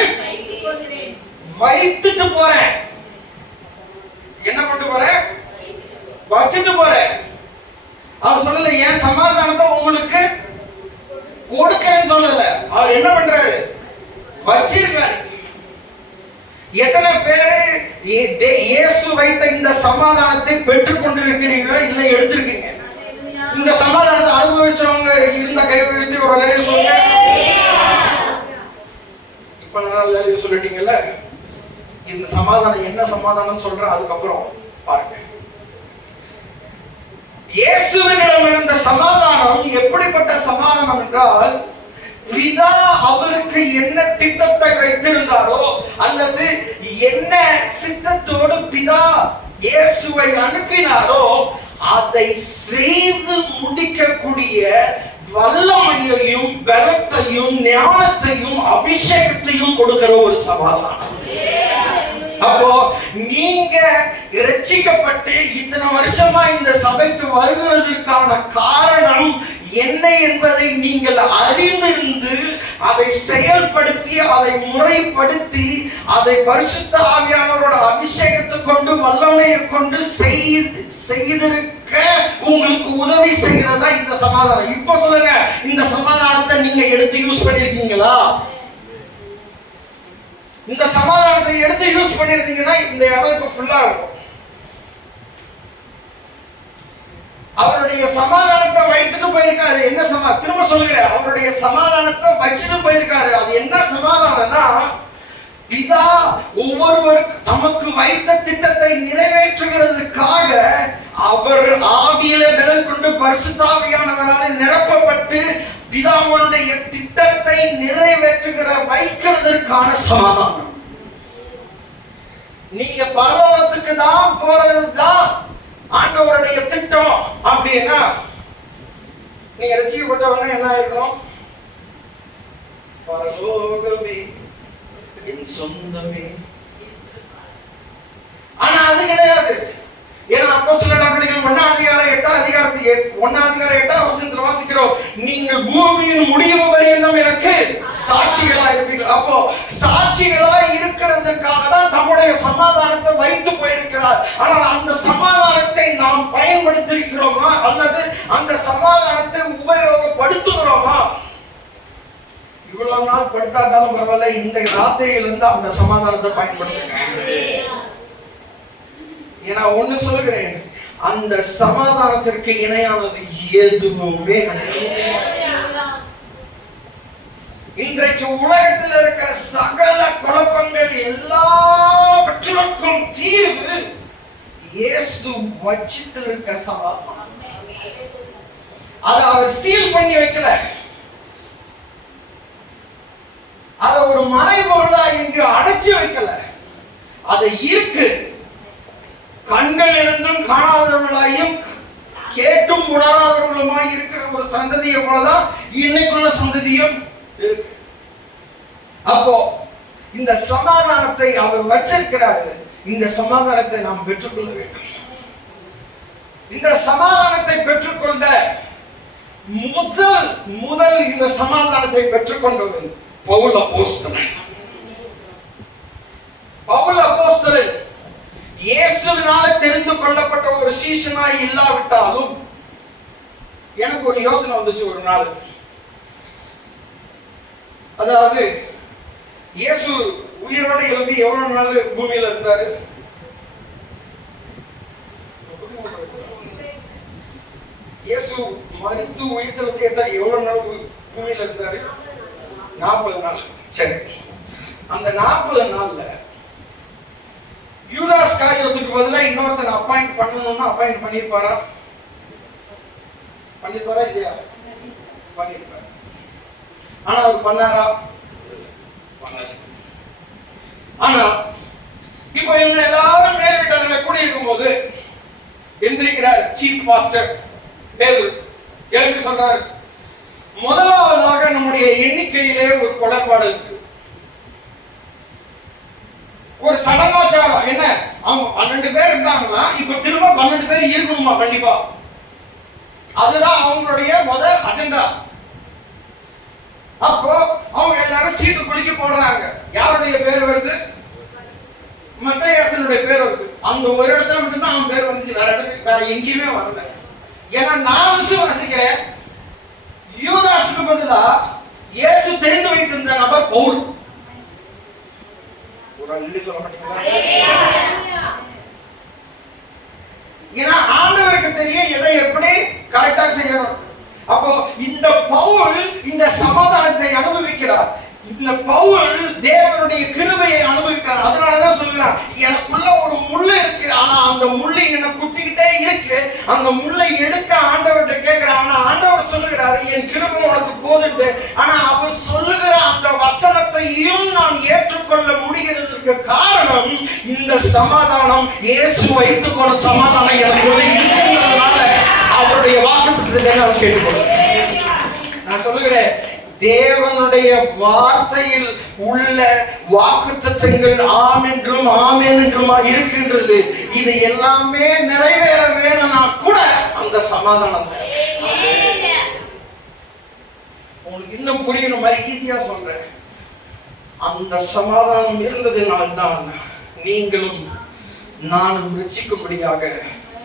வைத்துட்டு போறேன். என்ன கொண்டு போறேன்? வச்சுட்டு போறேன். அவர் சொல்லல என் சமாதானத்தை உங்களுக்கு கொடுக்கிறேன்னு சொல்லல. அவர் என்ன பண்றாரு? வச்சிருக்காரு. எத்தனை பேரு இயேசு வைத்த இந்த சமாதானத்தை பெற்றுக் கொண்டிருக்கிறீங்களோ, இல்லை எடுத்திருக்கீங்க? இந்த சமாதானத்தை அனுபவிச்சவங்க இருந்த கை வைத்து ஒரு நிலையை சொல்லுங்க. இப்ப நல்லா சொல்லிட்டீங்கல்ல, இந்த சமாதானம் என்ன சமாதானம் சொல்றேன் அதுக்கப்புறம் பாருங்க. இயேசுவினிடம் இருந்த சமாதானம் எப்படிப்பட்ட சமாதானம் என்றால், பிதா அவருக்கு என்ன திட்டத்தை வைத்திருந்தாரோ அல்லது என்ன சித்தத்தோடு பிதா இயேசுவை அனுப்பினாரோ அதை செய்து முடிக்கக்கூடிய வல்லமையையும் பலத்தையும் ஞானத்தையும் அபிஷேகத்தையும் கொடுக்கிற ஒரு சமாதானம். அப்போ நீங்க ரட்சிக்கப்பட்டு இத்தனை வருஷமா இந்த சபைக்கு வருகிறதுக்கான காரணம் என்ன என்பதை நீங்கள் அறிந்திருந்து அதை செயல்படுத்தி அதை முறைப்படுத்தி அதை பரிசுத்த ஆவியானவரோட அபிஷேகத்தை கொண்டு வல்லமையை கொண்டு செய்திருக்க உங்களுக்கு உதவி செய்கிறதா இந்த சமாதானம். இப்ப சொல்லுங்க, இந்த சமாதானத்தை நீங்க எடுத்து யூஸ் பண்ணிருக்கீங்களா? இந்த சமாதானத்தை எடுத்து யூஸ் பண்ணிருந்தீங்கன்னா இந்த இடம் இப்ப ஃபுல்லா இருக்கும். அவருடைய சமாதானத்தை வைத்துட்டு போயிருக்காரு. என்ன திரும்ப சொல்லுகிறேன், அவருடைய சமாதானத்தை வச்சுட்டு போயிருக்காரு. அது என்ன சமாதானம்னா, பிதா ஒவ்வொருவருக்கு தமக்கு வைத்த திட்டத்தை நிறைவேற்றுகிறதுக்காக அவர் ஆவியில பலம் கொண்டு பரிசுத்த ஆவியானவரால் நிரப்பப்பட்டு பிதாவுடைய திட்டத்தை நிறைவேற்றுகிற வைக்கிறதற்கான சமாதானம். நீங்க பரலோகத்துக்கு தான் போறதுதான் ஆண்டவருடைய திட்டம் அப்படின்னா, நீங்க ரசிக்கப்பட்டவங்க என்ன இருக்கணும்? பரலோகமே என் சொந்தமே. ஆனா அது கிடையாது. ஏன்னா அப்போஸ்தலர் நடவடிக்கைகள் 1:8 வாசிக்கிறோம், நீங்கள் பூமியின் முடிவு பரியந்தம் எனக்கு சாட்சிகளா இருப்பீர்கள். அப்போ சாட்சிகளா இருக்கிறதுக்காக தான் நம்முடைய சமாதானத்தை வைத்து போயிருக்கிறார். ஆனால் அந்த சமாதானத்தை நாம் பயன்படுத்தியிருக்கிறோமா அல்லது அந்த சமாதானத்தை உபயோகப்படுத்துகிறோமா? இவ்வளவு நாள் படுத்தாட்டாலும் பரவாயில்ல, இந்த ராத்திரியிலிருந்து அந்த சமாதானத்தை பயன்படுத்துங்க. ஏன்னா ஒண்ணு சொல்கிறேன், அந்த சமாதானத்திற்கு இணையானது எதுவுமே இன்றைக்கு உலகத்தில் இருக்கிற சகல குழப்பங்கள் எல்லாவற்றுக்கும் தீர்வு இயேசு வச்சிட்டு இருக்க சமாதானம். அதை அவர் சீல் பண்ணி வைக்கல, அதை ஒரு மறைபொருளா இங்கு அடைச்சு வைக்கல. அதை இருக்கு, கண்கள் இருந்தும் காணாதவர்களாயும் கேட்டும் உணராதவர்களுமாய் இருக்கிற ஒரு சந்ததியை போலதான் இன்னைக்குள்ள சந்ததியும் இருக்கு. அப்போ இந்த சமாதானத்தை அவர் வச்சிருக்கிறாரு. இந்த சமாதானத்தை நாம் பெற்றுக்கொள்ள வேண்டும். இந்த சமாதானத்தை பெற்றுக்கொண்ட முதல் இந்த சமாதானத்தை பெற்றுக்கொண்டவர் பவுல் அப்போஸ்தலன். பவுல் அப்போஸ்தலன் இயேசுவினால தெரிந்து கொள்ளப்பட்ட ஒரு சீஷனாய் இல்லாவிட்டாலும் எனக்கு ஒரு யோசனை வந்துச்சு ஒரு நாள். அதாவது இயேசு உயிரோட எழுப்பி எவ்வளவு நாள் பூமியில இருந்தாரு? இயேசு மரித்து உயிர்த்தெழுந்து எவ்வளவு நாள் பூமியில இருந்தாரு? 40 நாள். சரி, அந்த 40 நாள்ல யூதாஸ் காரியத்துக்கு பதிலா இன்னொருத்தனை அப்பாயிண்ட் பண்ணணும்னா அப்பாயிண்ட் பண்ணிருப்பாரா? இல்லையா? பண்ணிருப்பாரு. ஆனா அவர் பண்ணாரா? பண்ணல. ஆனா இப்போ இவங்க எல்லாரும் மேல் வீட்டாளர்களை கூடி இருக்கும் போது எந்திரிக்கிறார் சீஃப் பாஸ்டர் பேதுரு. எழுப்பி சொல்றாரு, முதலாவதாக நம்முடைய எண்ணிக்கையிலே ஒரு குறைபாடு இருக்கு. ஒரு சடங்காச்சாரம் என்ன, அவங்க 12 பேர் இருந்தாங்களா, இப்ப திரும்ப 12 பேர் இருக்கணுமா? கண்டிப்பா. அதுதான் அவங்களுடைய முதல் அஜெண்டா. அப்போ அவங்க எல்லாரும் சீட்டு குலுக்கி போடுறாங்க. யாருடைய பேர் வருது? மத்தேயாசனுடைய பேர் வருது. அந்த ஒரு இடத்துல மட்டும் தான் அவன் பேர் வந்துச்சு, வேற இடத்துக்கு வேற எங்கேயுமே வரல. ஏன்னா நான் விசுவாசிக்கிறேன், யூதாஸுக்கு பதிலா இயேசு தெரிந்து வைத்திருந்த நபர் பவுல். ஏன்னா ஆண்டவருக்கு தெரியும் எதை எப்படி கரெக்டா செய்யணும். அப்போ இந்த பவுல் இந்த சமாதானத்தை அனுபவிக்கிறார். இந்த பவுல் தேவனுடைய கிருபையை அனுபவிக்கிறார். அதனாலதான் சொல்றான், எனக்குள்ள ஒரு முள்ளு இருக்கு, ஆனா அந்த முள்ளு என்ன குத்திக்கிட்டே இருக்கு. அந்த முள்ளை எடுக்க ஆண்டவர்கிட்ட கேட்கிறான். ஆனா ஆண்டவர் சொல்லுகிறாரு, என் கிருபை உனக்கு போதுண்டு. ஆனா அவர் சொல்லுகிற அந்த வசனத்தையும் நான் ஏற்றுக்கொள்ள முடிகிறதுக்கு காரணம் இந்த சமாதானம், இயேசு வைத்து போன சமாதானம் எனக்குள்ள இருக்கிறதுனால அவருடைய வாக்குத்தத்தத்தை நான் கேட்டுக்கொள்கிறேன். நான் சொல்லுகிறேன், தேவனுடைய வார்த்தையில் உள்ள வாக்குத்தத்தங்கள் ஆம் என்றும் ஆமென் என்றுமா இருக்கின்றது. இது எல்லாமே நிறைவேற வேணும்னா கூட அந்த சமாதானம் உங்களுக்கு இன்னும் புரியுற மாதிரி ஈஸியா சொல்றேன். அந்த சமாதானம் இருந்ததினால் தான் நீங்களும் நானும் ரட்சிக்கும்படியாக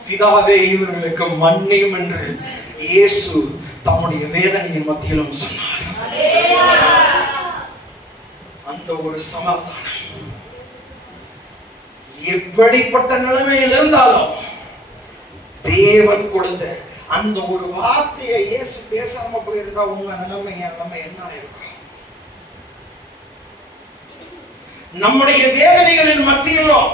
பிதாவே இவர்களுக்கு மன்னியும் என்று இயேசு தம்முடைய வேதனையின் மத்தியிலும் சொன்னார். அந்த ஒரு சமாதானம் எப்படிப்பட்ட நிலைமையில் இருந்தாலும் தேவன் கொடுத்த அந்த ஒரு வார்த்தையை இயேசு பேசாம போயிருந்தா உங்க நிலைமை என்ன இருக்கும்? நம்முடைய வேதனைகளின் மத்தியிலும்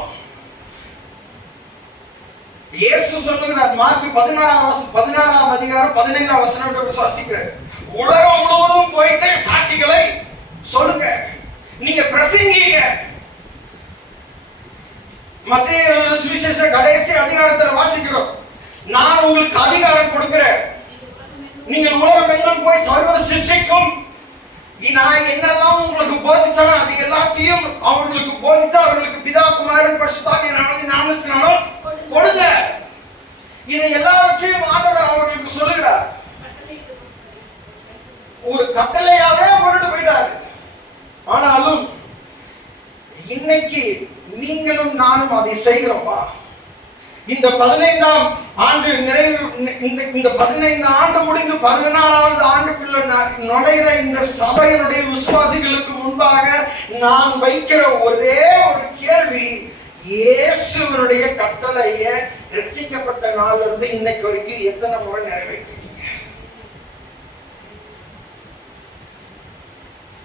இயேசு சொல்லுகிறார். மார்க் 16ஆம் அதிகாரம் 15ஆம் வசனம் வாசிக்கிறேன். உலகம் முழுவதும் போயிட்டு சாட்சிகளை சொல்லுங்க, நீங்க பிரசங்கிங்க. மத்தேயு சுவிசேஷ கடைசி அதிகாரத்தில் வாசிக்கிறோம், நான் உங்களுக்கு அதிகாரம் கொடுக்கிறேன், நீங்கள் உலகம் எங்கும் போய் சர்வ சிருஷ்டிக்கும் நான் என்னெல்லாம் உங்களுக்கு போதிச்சாலும் அது எல்லாத்தையும் அவர்களுக்கு போதித்து அவர்களுக்கு பிதா குமாரன் பரிசுத்தாவியின் நாமத்தினாலும் கொடுங்க. இதை எல்லாவற்றையும் ஆண்டவர் அவர்களுக்கு சொல்லுகிறார். ஒரு கட்டளையாவே கொண்டு போயிட்டாரு. ஆனாலும் இன்னைக்கு நீங்களும் நானும் அதை செய்கிறோமா? இந்த 15ஆம் ஆண்டு நிறைவு, இந்த 15 ஆண்டு முடிந்து 16வது ஆண்டுக்குள்ள நுழைகிற இந்த சபையினுடைய விசுவாசிகளுக்கு முன்பாக நான் வைக்கிற ஒரே ஒரு கேள்வி, இயேசுவினுடைய கட்டளையை ரட்சிக்கப்பட்ட நாள்ல இருந்து இன்னைக்கு வரைக்கும் எத்தனை முறை நிறைவேற்றீங்க?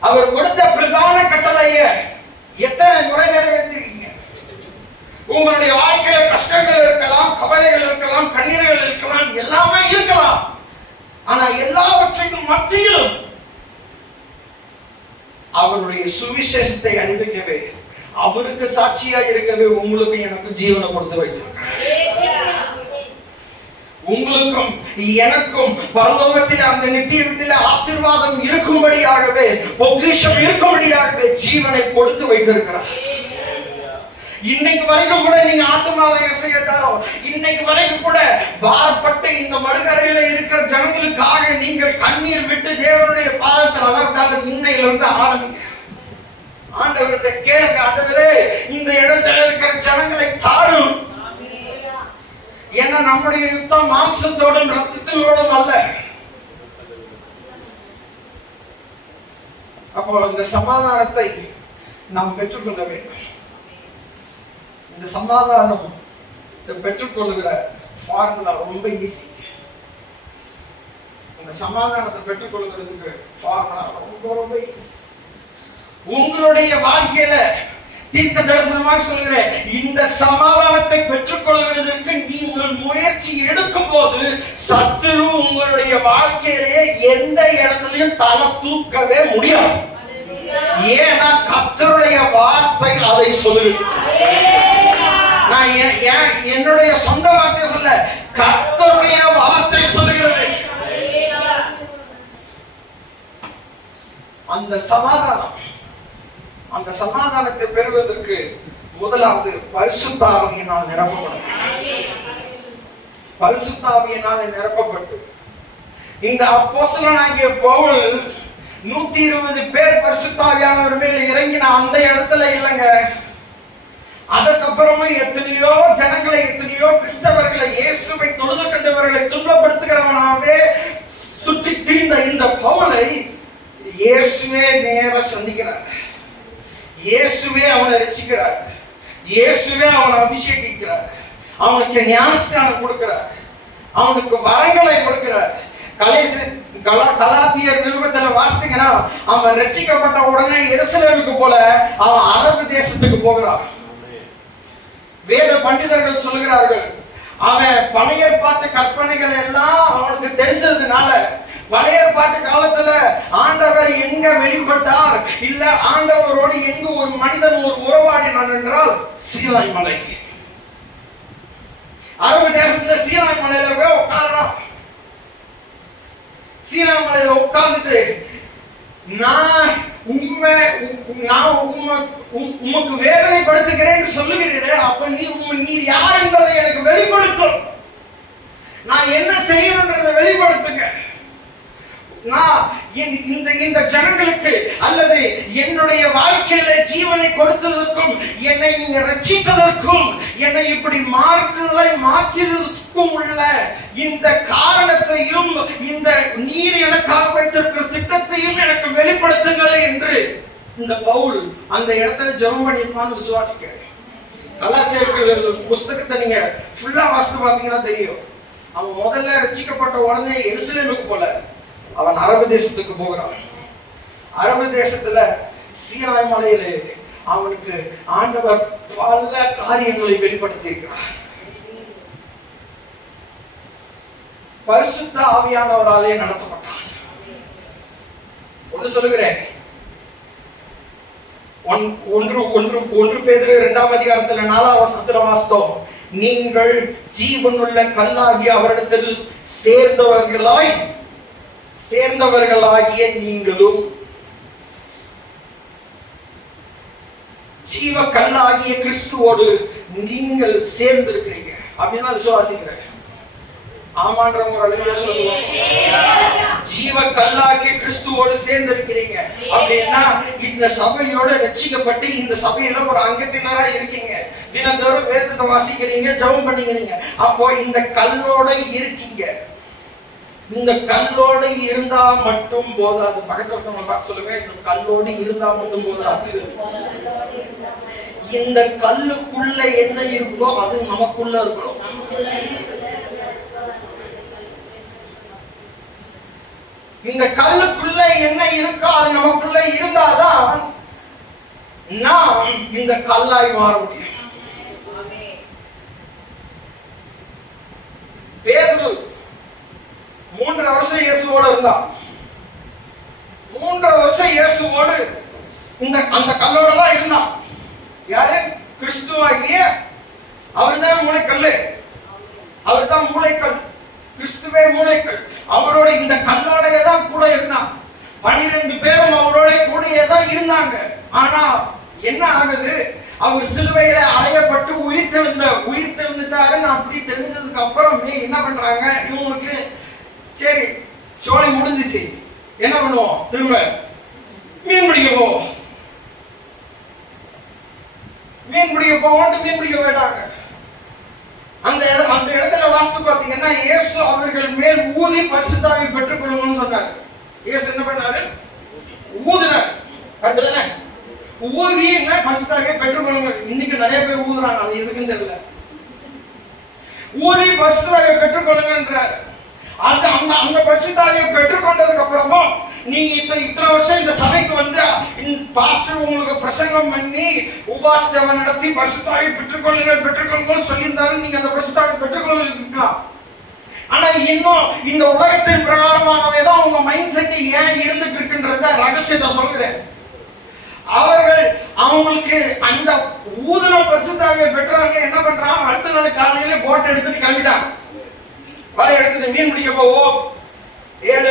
அவர் கொடுத்த பிரதான கட்டளையை எத்தனை முறை நிறைவேற்றிருக்கீங்க? உங்களுடைய வாழ்க்கையில கஷ்டங்கள் இருக்கலாம், கவலைகள் இருக்கலாம், கண்ணீர்கள் இருக்கலாம், எல்லாமே இருக்கலாம். ஆனா எல்லாவற்றையும் மத்தியிலும் அவருடைய சுவிசேஷத்தை அறிவிக்கவே, அவருக்கு சாட்சியா இருக்கவே உங்களுக்கு எனக்கு ஜீவனை கொடுத்து வச்சிருக்கிறார். உங்களுக்கும் எனக்கும் பரலோகத்தில் அந்த நித்திய வீட்டில் ஆசீர்வாதம் இருக்கும்படியாகவே, பொக்கிஷம் இருக்கும்படியாகவே ஜீவனை கொடுத்து வைத்திருக்கிறார். இன்னைக்கு வரைக்கும் கூட நீங்க ஆத்துமாலயம் செய்யட்டாரோ, இன்னைக்கு வரைக்கும் கூட பாரப்பட்டு இந்த மடுகரையில இருக்கிற ஜனங்களுக்காக நீங்கள் கண்ணீர் விட்டு தேவனுடைய பாதத்தில் அளவிட்டாலும் இன்னையில இருந்து ஆரம்பிங்க. ஆண்டவர்கிட்ட கேளுங்க, ஆண்டவரே இந்த இடத்துல இருக்கிற ஜனங்களை தாரும். ஏன்னா நம்முடைய யுத்தம் மாம்சத்தோடும் ரத்தத்தோடும் அல்ல. அப்போ இந்த சமாதானத்தை நாம் பெற்றுக்கொள்ள வேண்டும். இந்த சமாதானம் பெற்றுக்கொள்ளுகிற ஃபார்முலா ரொம்ப ஈஸி. இந்த சமாதானத்தை பெற்றுக்கொள்ளுகிறதுக்கு ஃபார்முலா ரொம்ப ஈஸி. உங்களுடைய வாழ்க்கையில தீர்க்க தரிசனமாக சொல்கிறேன், இந்த சமாதானத்தை பெற்றுக்கொள்கிறதுக்கு நீங்கள் முயற்சி எடுக்கும் போது சத்துரு உங்களுடைய வாழ்க்கையிலேயே எந்த இடத்துலயும் தலை தூக்கவே முடியாது. ஏன்னா கர்த்தருடைய வார்த்தை அதை சொல்லுது. நான் என்னுடைய சொந்த வார்த்தை சொல்ல, கர்த்தருடைய வார்த்தை சொல்லுகிறது. அந்த சமாதானத்தை பெறுவதற்கு முதலாவது பரிசுத்த ஆவியினால் நிரப்பப்படும். பரிசுத்த ஆவியினால் நிரப்பப்பட்டு இந்த அப்போஸ்தலனாகிய பவுல் 120 பேர் பரிசுத்த ஆவியானவர் மேல இறங்கின அந்த இடத்துல இல்லைங்க. அதற்கப்புறமே எத்தனையோ ஜனங்களை, எத்தனையோ கிறிஸ்தவர்களை, இயேசுவை தொழுது கண்டவர்களை துன்பப்படுத்துகிறவனாவே சுற்றி திரிந்த இந்த பவுலை இயேசுவே நேர சந்திக்கிறார். இயேசுவே அவனை ரட்சிக்கிறார். இயேசுவே அவனை அபிஷேகிக்கிறார். அவனுக்கு ஞானஸ்நானம் கொடுக்கிறார். அவனுக்கு வரங்களை கொடுக்கிறார். கலாத்தியர் நிருபத்துல வாசித்தீங்கன்னா அவன் ரட்சிக்கப்பட்ட உடனே எருசலேமுக்கு போல அவன் அரபு தேசத்துக்கு போகிறான். வேத பண்டிதர்கள் சொல்கிறார்கள் அவன் பழைய ஏற்பாட்டு கற்பனைகள் எல்லாம் அவனுக்கு தெரிஞ்சதுனால பழைய ஏற்பாட்டு காலத்துல ஆண்டவர் எங்க வெளிப்பட்டார், இல்ல ஆண்டவரோடு எங்க ஒரு மனிதன் ஒரு உறவாடினான் என்றால் சீனாய் மலை. அரபு தேசத்துல சீனாய் மலையில போய் உட்கார்றான். சீனாய் மலையில உட்கார்ந்துட்டு நான் உமக்கு வேதனைப்படுத்துகிறேன் சொல்லுகிறேன், அப்ப நீ யார் என்பதை எனக்கு வெளிப்படுத்தும். நான் என்ன செய்யணும்ன்றதை வெளிப்படுத்துங்க. நான் இந்த ஜனங்களுக்கு அல்லது என்னுடைய வாழ்க்கையில ஜீவனை கொடுத்ததற்கும் என்னை நீங்க ரட்சித்ததற்கும் என்னை இப்படி மாற்றுவதற்கும் உள்ள இந்த காரணத்தையும் இந்த நீர் எனக்காக வைத்திருக்கிற திட்டத்தையும் எனக்கு வெளிப்படுத்துங்கள் என்று இந்த பவுல் அந்த இடத்துல ஜெபம் பண்ணியிருப்பான்னு விசுவாசிக்கிறேன். கலாத்தியர் புஸ்தகத்தை நீங்க ஃபுல்லா வாசித்து பார்த்தீங்கன்னா தெரியும். அவன் முதல்ல ரட்சிக்கப்பட்ட உடனே எருசலேமுக்கு போல அவன் அரபு தேசத்துக்கு போகிறான். அரபு தேசத்துல சீனாய் மலையிலே அவனுக்கு ஆண்டவர் பல காரியங்களை வெளிப்படுத்தி இருக்கிறார். பரிசுத்த ஆவியானவராலே நடத்தப்பட்டான். ஒன்று சொல்லுகிறேன், ஒன்று பேதுரு 2ஆம் அதிகாரத்துல 4ஆம் வசனத்துல வாசித்தோம், நீங்கள் ஜீவனுள்ள கல்லாகிய அவரிடத்தில் சேர்ந்தவர்களாகிய நீங்களும் ஜீவ கல்லாகிய கிறிஸ்துவோடு நீங்கள் சேர்ந்திருக்கிறீங்க அப்படின்னு விசுவாசிக்கிறேன். ஆமான்றவங்க அல்லேலூயா சொல்லுவாங்க. ஜீவ கல்லாகிய கிறிஸ்துவோடு சேர்ந்திருக்கிறீங்க அப்படின்னா இந்த சபையோட ரட்சிக்கப்பட்டு இந்த சபையில ஒரு அங்கத்தினரா இருக்கீங்க. தினந்தோறும் வேதத்தை வாசிக்கிறீங்க, ஜெபம் பண்ணிக்கிறீங்க. அப்போ இந்த கல்லோட இருக்கீங்க. இந்த கல்லோடு இருந்தா மட்டும் போதாது. பக்கத்துல இருக்கவங்க சொல்லுங்க, இந்த கல்லோடு இருந்தா மட்டும் போதாது. இந்த கல்லுக்குள்ள என்ன இருக்கோ அது நமக்குள்ள இருக்கணும். இந்த கல்லுக்குள்ள என்ன இருக்கோ அது நமக்குள்ள இருந்தாதான் நாம் இந்த கல்லாய் மாற முடியும். பேதுரு 3 வருஷம் இயேசுவோடு இருந்தான். 3 வருஷம் இயேசுவோடு அந்த கல்லோட தான் இருந்தான். யாரு? கிறிஸ்துவாகிய அவர்தான் மூளைக்கல். அவர்தான் மூளைக்கல். கிறிஸ்துவே மூளைக்கல். அவரோட இந்த கல்லோடையே தான் கூட இருந்தான். 12 பேரும் அவரோட கூடயே தான் இருந்தாங்க. ஆனா என்ன ஆகுது? அவர் சிலுவையில அறையப்பட்டு உயிர் தெழுந்துட்டாரு. நான் அப்படி தெரிஞ்சதுக்கு அப்புறமே என்ன பண்றாங்க? இவங்களுக்கு சரி சோழி முடிஞ்சிச்சு, என்ன பண்ணுவோம்? திரும்ப மீன் பிடிக்க போவோம். மீன் பிடிக்க போயிட்டாங்க. அந்த இடத்துல வாசித்து பாத்தீங்கன்னா இயேசு அவர்கள் மேல் ஊதி பரிசுத்தாவி பெற்றுக் கொள்ளுங்கன்னு சொன்னாரு. இயேசு என்ன பண்ணாரு? ஊதினார். கரெக்டுதானே? ஊதி என்ன பரிசுத்தாவியை பெற்றுக் கொள்ளுங்க. இன்னைக்கு நிறைய பேர் ஊதுறாங்க, அது எதுக்குன்னு தெரியல. ஊதி பரிசுத்தாவியை பெற்றுக் கொள்ளுங்கன்றார். அந்த பரிசுத்தாவியை பெற்றுக்கொண்டதுக்கு அப்புறமும் நீங்க இத்தனை வருஷம் இந்த சபைக்கு வந்து பாஸ்டர் உங்களுக்கு பிரசங்கம் பண்ணி உபாசனை நடத்தி பரிசுத்தாவியை பெற்றுக்கொள்ளுங்கள் சொல்லியிருந்தாலும் நீங்க அந்த பரிசுத்தாவியை பெற்றுக்கொள்ளலாம். ஆனா இன்னும் இந்த உலகத்தின் பிரகாரமாகவே தான் உங்க மைண்ட் செட் ஏன் இருந்துட்டு இருக்குன்றத ரகசியத்தை சொல்கிறேன். அவங்களுக்கு அந்த ஊதுன பரிசுத்தாவியை பெற்றாங்க. என்ன பண்றாங்க? அடுத்த நாள் காலையில போட் எடுத்துட்டு கிளம்பிட்டாங்க. வலை எடுத்துட்டு மீன் பிடிக்க போவோம். 7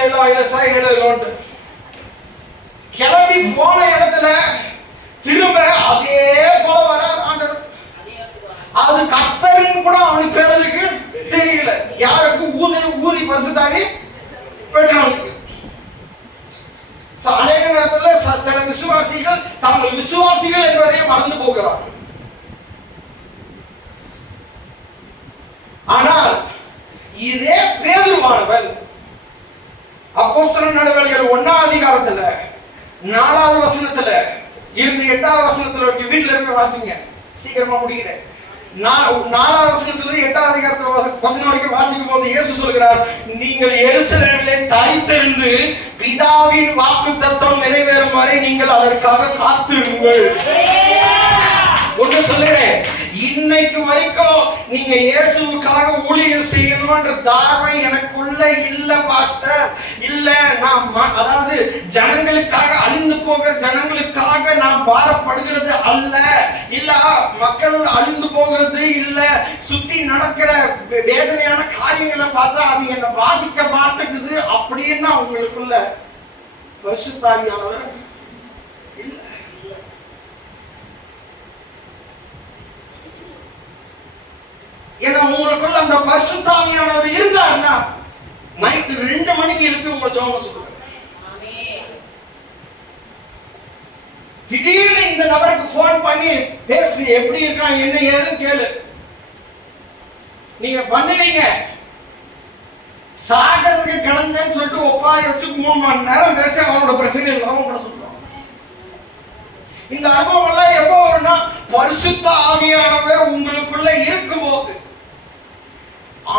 கிளம்பி போன இடத்துல திரும்ப அதே போல வர ஆண்டவர். அது கர்த்தர்னு கூட அவனுக்கு பேருக்கு தெரியல. யாருக்கு? ஊதி பரிசுத்தாவி பெற்றவனுக்கு. அநேக நேரத்துல சில விசுவாசிகள் தாங்கள் விசுவாசிகள் என்பதை மறந்து போகிறார்கள். ஆனால் இதே பேதுருவானவன் அப்போஸ்தலர் நடவடிக்கைகள் 1ஆம் அதிகாரத்துல 4ஆவது வசனத்துல இருந்து 8ஆவது வசனத்துல வீட்டுல போய் வாசிங்க, சீக்கிரமா முடிக்கிறேன். 4வது வசனத்திலிருந்து 8வது அதிகாரத்துல வசனம் வரைக்கும் வாசிக்கும் போது இயேசு சொல்கிறார், நீங்கள் எருசலேமிலே தரித்திருந்து பிதாவின் வாக்குத்தத்தம் நிறைவேறும் வரை நீங்கள் அதற்காக காத்திருங்கள். ஒன்று சொல்லுறேன், இன்னைக்கு வரைக்கும் நீங்க இயேசுவுக்காக ஊழியம் செய்யணும்ன்ற தாழ்மை எனக்குள்ள இல்ல பாஸ்டர், இல்ல நான் அதாவது ஜனங்களுக்காக அழிந்து போக ஜனங்களுக்காக நான் பாரப்படுகிறது அல்ல, இல்ல மக்கள் அழிந்து போகிறது இல்ல, சுத்தி நடக்கிற வேதனையான காரியங்களை பார்த்தா அது என்னை பாதிக்க மாட்டேங்குது அப்படின்னா உங்களுக்குள்ள பரிசுத்த ஆவியானவர் இல்ல. ஏன்னா உங்களுக்குள்ள அந்த பரிசுத்த ஆவியானவர் இருந்தாருன்னா நைட்டு 2 மணிக்கு எழுப்பி உங்களை ஜெபம் சொல்லுங்க. திடீர்னு இந்த நபருக்கு போன் பண்ணி பேசு, எப்படி இருக்கான் என்ன ஏதுன்னு கேளு. நீங்க பண்ணுவீங்க, சாகிறதுக்கு கிடந்தேன்னு சொல்லிட்டு ஒப்பாரி வச்சு 3 மணி நேரம் பேச அவனோட பிரச்சனை இல்லாம கூட சொல்லுவான். இந்த அனுபவம் எல்லாம் எப்போ வரும்னா பரிசுத்த ஆவியானவர் உங்களுக்குள்ள இருக்கும்போது.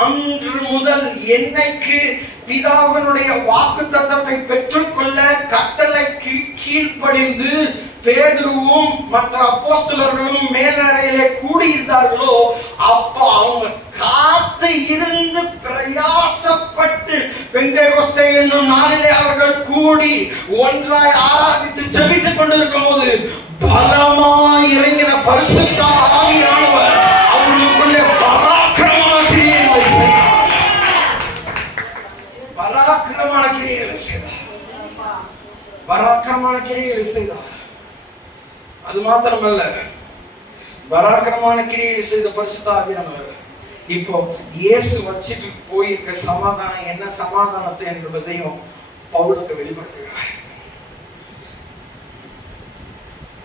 அன்று முதல் என்னைக்கு பிதாவினுடைய வாக்குத்தத்தத்தை பெற்றுக்கொள்ள கட்டளைக்கு கீழ்ப்படிந்து பேதுருவும் மற்ற அப்போஸ்தலர்களும் மேலறையிலே கூடியிருந்தார்களோ அப்ப அவங்க காத்து இருந்து பிரயாசப்பட்டு பெந்தேகோஸ்தே என்னும் நாளிலே அவர்கள் கூடி ஒன்றாய் ஆராதித்து ஜெபித்துக் கொண்டிருக்கும் போது பலமாய் இறங்கின பரிசுத்த ஆவியானவர் அவர்களுக்குள்ளே பராக்கிரமமான கிரியைகளை செய்தார். அது மாத்திரமல்ல, பராக்கிரமமான கிரியை செய்த பரிசுத்த ஆவியானவர் இப்போ இயேசு வச்சிட்டு போயிருக்க சமாதானம் என்ன சமாதானத்தை என்பதையும் பவுலுக்கு வெளிப்படுத்துகிறார்.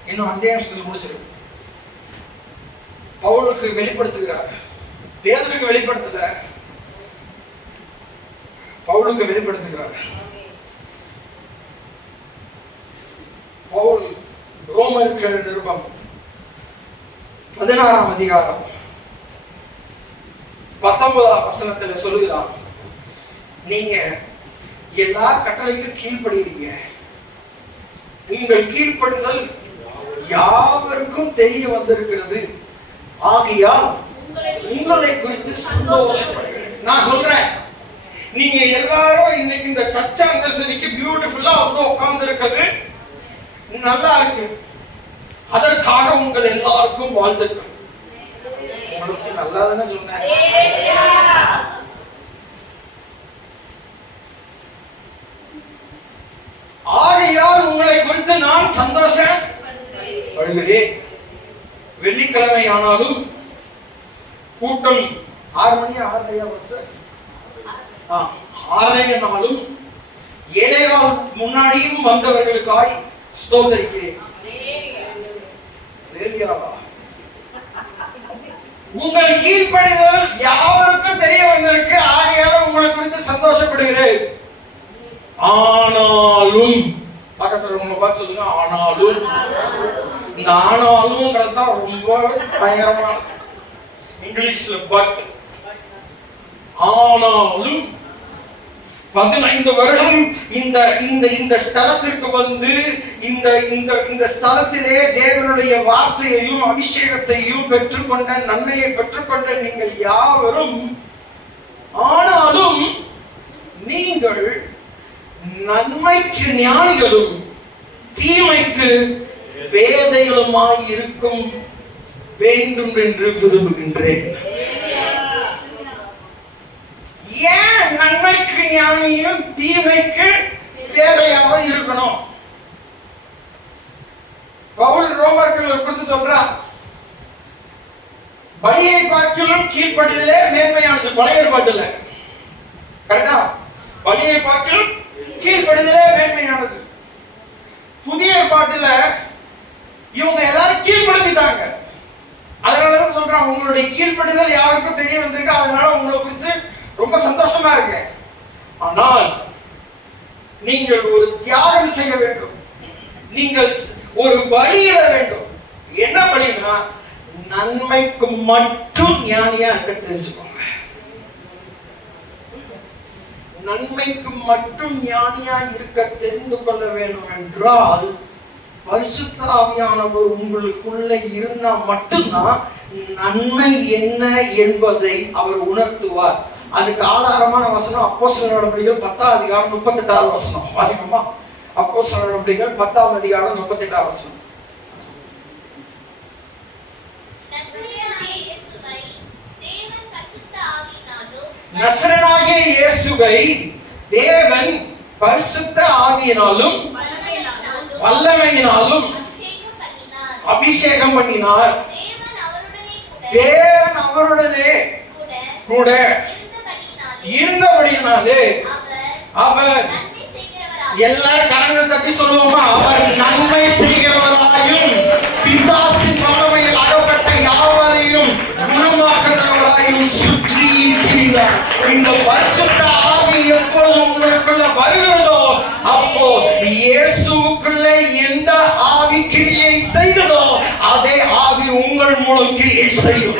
இன்னும் அத்தியாயத்தில் முடிச்சிருக்கு. பவுலுக்கு வெளிப்படுத்துகிறார், பேதுருக்கு வெளிப்படுத்தல, பவுலுக்கு வெளிப்படுத்துகிறார். பவுல் ரோமருக்கு நிருபம் 16ஆம் அதிகாரம் 19ஆம் வசனத்துல சொல்லுகிறார், நீங்க எல்லா கட்டளைக்கும் கீழ்ப்படுகிறீங்க, உங்கள் கீழ்ப்படுதல் யாவருக்கும் தெரிய வந்திருக்கிறது, ஆகையால் உங்களை குறித்து சந்தோஷப்படுகிறேன். நான் சொல்றேன், நீங்க எல்லாரும் இன்னைக்கு இந்த சர்ச் அனிவர்சரிக்கு பியூட்டிஃபுல்லா வந்து உட்கார்ந்து இருக்குது, நல்லா இருக்கு, அதற்காக உங்கள் எல்லாருக்கும் வாழ்த்துக்கள். உங்களுக்கு நல்லா தானே சொன்னேன். ஆகையால் உங்களை குறித்து நான் சந்தோஷப்படுகிறேன். வெள்ளிக்கிழமை ஆனாலும் கூட்டம் 6 மணி 6:30 நாளும் 7:15 முன்னாடியும் வந்தவர்களுக்காய் ஸ்தோத்திரிக்கிறேன். உங்கள் கீழ்ப்படிதல் யாவருக்கும் தெரிய வந்திருக்கு, ஆகையால உங்களை குறித்து சந்தோஷப்படுகிறேன். ஆனாலும் பக்கத்துல உங்களை பார்த்து சொல்லுங்க, ஆனாலும். இந்த ஆனாலும்ன்றதுதான் ரொம்ப பயங்கரமான இங்கிலீஷ்ல. பட் ஆனாலும் 15 வருடம் இந்த இந்த இந்த ஸ்தலத்திற்கு வந்து இந்த ஸ்தலத்திலே தேவனுடைய வார்த்தையையும் அபிஷேகத்தையும் பெற்றுக்கொண்ட நன்மையை பெற்றுக்கொண்ட நீங்கள் யாவரும், ஆனாலும் நீங்கள் நன்மைக்கு ஞானிகளும் தீமைக்கு பேதைகளுமாய் இருக்கும் வேண்டும் என்று விரும்புகின்றேன். ஏன் நன்மைக்கு ஞானியும் தீமைக்கு பேதையாக இருக்கணும்? பவுல் ரோமர்கள் குறித்து சொல்றான், பலியை பார்க்கிலும் கீழ்ப்படிதலே மேன்மையானது. பழைய ஏற்பாட்டுல கரெக்டா, பலியை பார்க்கிலும் கீழ்ப்படிதலே மேன்மையானது. புதிய ஏற்பாட்டுல இவங்க எல்லாரும் கீழ்ப்படுத்திட்டாங்க. அதனாலதான் சொல்றான், உங்களுடைய கீழ்ப்படிதல் யாருக்கும் தெரிய வந்திருக்கு, அதனால உங்களை குறித்து ரொம்ப சந்தோஷமா இருக்கு. ஆனால் நீங்கள் ஒரு தியாகம் செய்ய வேண்டும், நீங்கள் ஒரு பலியிட வேண்டும். என்ன பலினா, நன்மைக்கு மட்டும் ஞானியா இருக்க தெரிஞ்சுக்கோங்க. நன்மைக்கு மட்டும் ஞானியா இருக்க தெரிந்து கொள்ள வேண்டும் என்றால் பரிசுத்த ஆவியானவர் உங்களுக்குள்ள இருந்தா மட்டும்தான் நன்மை என்ன என்பதை அவர் உணர்த்துவார். அதுக்கு ஆதாரமான வசனம் அப்போஸ்தலர் நடபடிகள் 10ஆம் அதிகாரம் 38வது வசனம். வாசிப்போமா? அப்போஸ்தலர் நடபடிகள் 10ஆம் அதிகாரம் 38வது வசனம். நசரேயனாகிய இயேசுவை தேவன் பரிசுத்த ஆவியினாலும் வல்லமையினாலும் அபிஷேகம் பண்ணினார். தேவன் அவருடனே கூட இருந்தபடியினாலே அவர் எல்லாரும் கரங்கள் தட்டி சொல்லுவோமா? அவர் நன்மை செய்கிறவராயும் பிசாசின் வல்லமையில் அகப்பட்ட யாவரையும் குணமாக்குகிறவராயும் சுற்றி இருக்கிறார். இந்த பரிசுத்த ஆவி எப்போது உங்களுக்குள்ள வருகிறதோ அப்போ இயேசுவுக்குள்ளே எந்த ஆவி கிரியை செய்ததோ அதே ஆவி உங்கள் மூலம் கிரியை செய்யும்.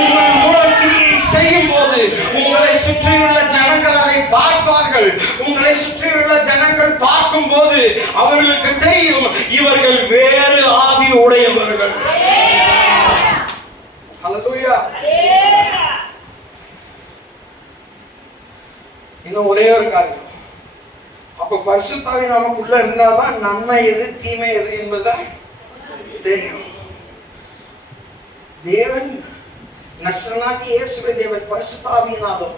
உங்கள் மூலம் கிரியை செய்யும் போது உங்களை சுற்றியுள்ள ஜனங்கள் அதை பார்ப்பார்கள். உங்களை சுற்றியுள்ள ஜனங்கள் பார்க்கும் போது அவர்களுக்கு தெரியும் இவர்கள் வேறு ஆவி உடையவர்கள். ஹல்லேலூயா. இன்னும் ஒரே ஒரு காரியம், அப்ப பரிசுத்த ஆவி நமக்குள்ள இருந்தாதான் நன்மை எது தீமை எது என்பதுதான் தெரியும். தேவன் நசரேயனாகிய இயேசுவை தேவன் பரிசுத்த ஆவியினாலும்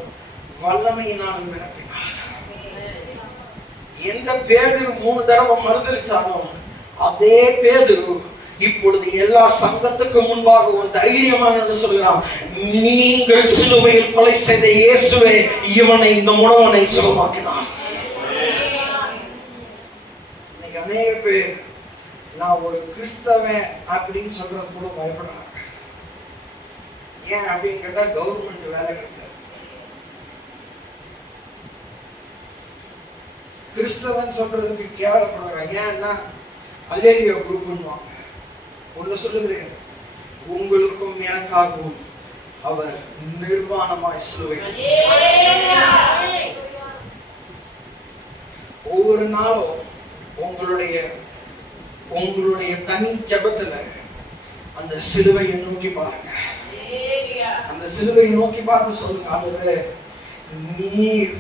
வல்லமையினாலும் நிரப்பினார். எந்த பேதுரு 3 தடவை மறுதலிச்சானோ அதே பேதுரு இப்பொழுது எல்லா சங்கத்துக்கு முன்பாக ஒரு தைரியமான சொல்கிறான், நீங்கள் சிலுவையில் கொலை செய்த இயேசுவே இவனை இந்த முடவனை சுகமாக்கினார். இன்னைக்கு அநேக பேர் நான் ஒரு கிறிஸ்தவன் அப்படின்னு சொல்றது கூட பயப்படுறாங்க. ஏன் அப்படின்னு கேட்டா கவர்மெண்ட் வேலை கிடையாது. கிறிஸ்தவன் சொல்றதுக்கு கேவலப்படுறாங்க. ஏன்னா அல்லேலியா குரூப் பண்ணுவாங்க. ஒன்று சொல்லுகிறேன், உங்களுக்கும் எனக்காகவும் அவர் நிர்வாணமாய் சிலுவையில் ஒவ்வொரு நாளும் உங்களுடைய தனி ஜெபத்துல அந்த சிலுவையை நோக்கி பாருங்க. அந்த சிலுவையை நோக்கி பார்த்து சொல்லுங்க, அவரு நீர்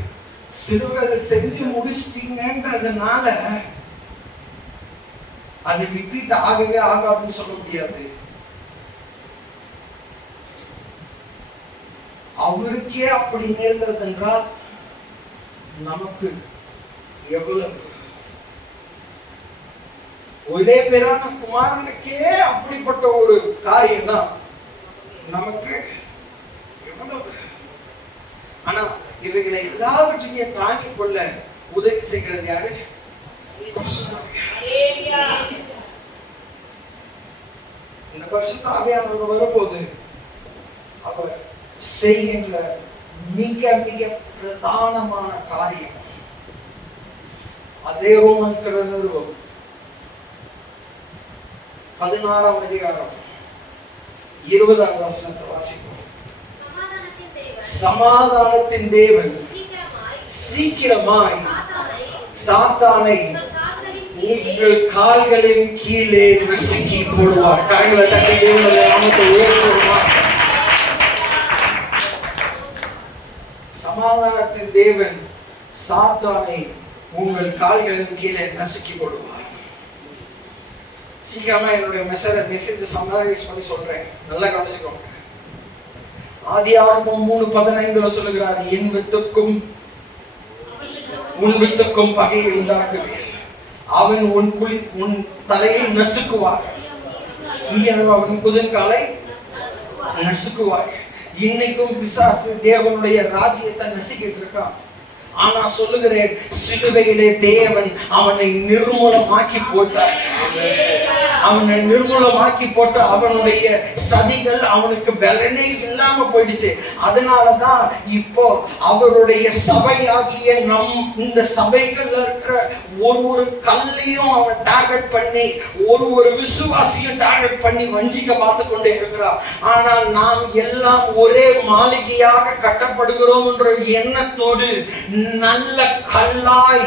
சிலுவை செஞ்சு முடிச்சிட்டீங்கன்றதுனால அதை விட்டுட்டு ஆகவே ஆகாதுன்னு சொல்ல முடியாது. அவருக்கே அப்படி நேர்ந்தது என்றால் நமக்கு எவ்வளவு? ஒரே பேரான குமாரனுக்கே அப்படிப்பட்ட ஒரு காரியம் தான் நமக்கு எவ்வளவு? ஆனா இவைகளை எல்லாவற்றையும் தாங்கிக் கொள்ள உதவி செய்கிறது யாரு? இந்த பரிசுத்த ஆவியானவர் வரும்போது அவர் செய்கின்ற மிக மிக பிரதானமான காரியம் அதே ரோமன் நிறுவம் 16ஆம் அதிகாரம் 20வது வசனத்தை வாசிப்போம். சமாதானத்தின் தேவன் சீக்கிரமாய் சாத்தானை உங்கள் கால்களின் கீழே நசுக்கி போடுவார். கால்களை தட்டி தேவனுடைய நாமத்தை உயர்த்துவார். சமாதானத்தின் தேவன் சாத்தானை உங்கள் கால்களின் கீழே நசுக்கி போடுவார். சீக்கிரமா என்னுடைய மெசேஜ் சம்மரைஸ் பண்ணி சொல்றேன், நல்லா கவனிச்சுக்கோங்க. ஆதியாகமம் 3:15 சொல்லுகிறார், என் வித்துக்கும் உன் வித்துக்கும் பகையை உண்டாக்குவேன், அவன் உன் தலையை நசுக்குவார், நீ அவன் குதிங்காலை நசுக்குவாய். இன்னைக்கும் பிசாசு தேவனுடைய ராஜ்யத்தை நசுக்கிட்டு இருக்கான். ஆனா சொல்லுகிறேன், சிலுவையிலே தேவன் அவனை நிர்மூலமாக்கி போட்டார். அவனை நிர்மூலமாக்கி போட்டு அவனுடைய சதிகள் அவனுக்கு பலனே இல்லாம போயிடுச்சு. அதனாலதான் இப்போ அவருடைய சபையாகிய இந்த சபைகள்ல இருக்கிற ஒரு கல்லையும் அவன் டார்கெட் பண்ணி ஒரு விசுவாசியும் டார்கெட் பண்ணி வஞ்சிக்க பார்த்து கொண்டே இருக்கிறான். ஆனால் நாம் எல்லாம் ஒரே மாளிகையாக கட்டப்படுகிறோம் என்ற எண்ணத்தோடு நல்ல கல்லாய்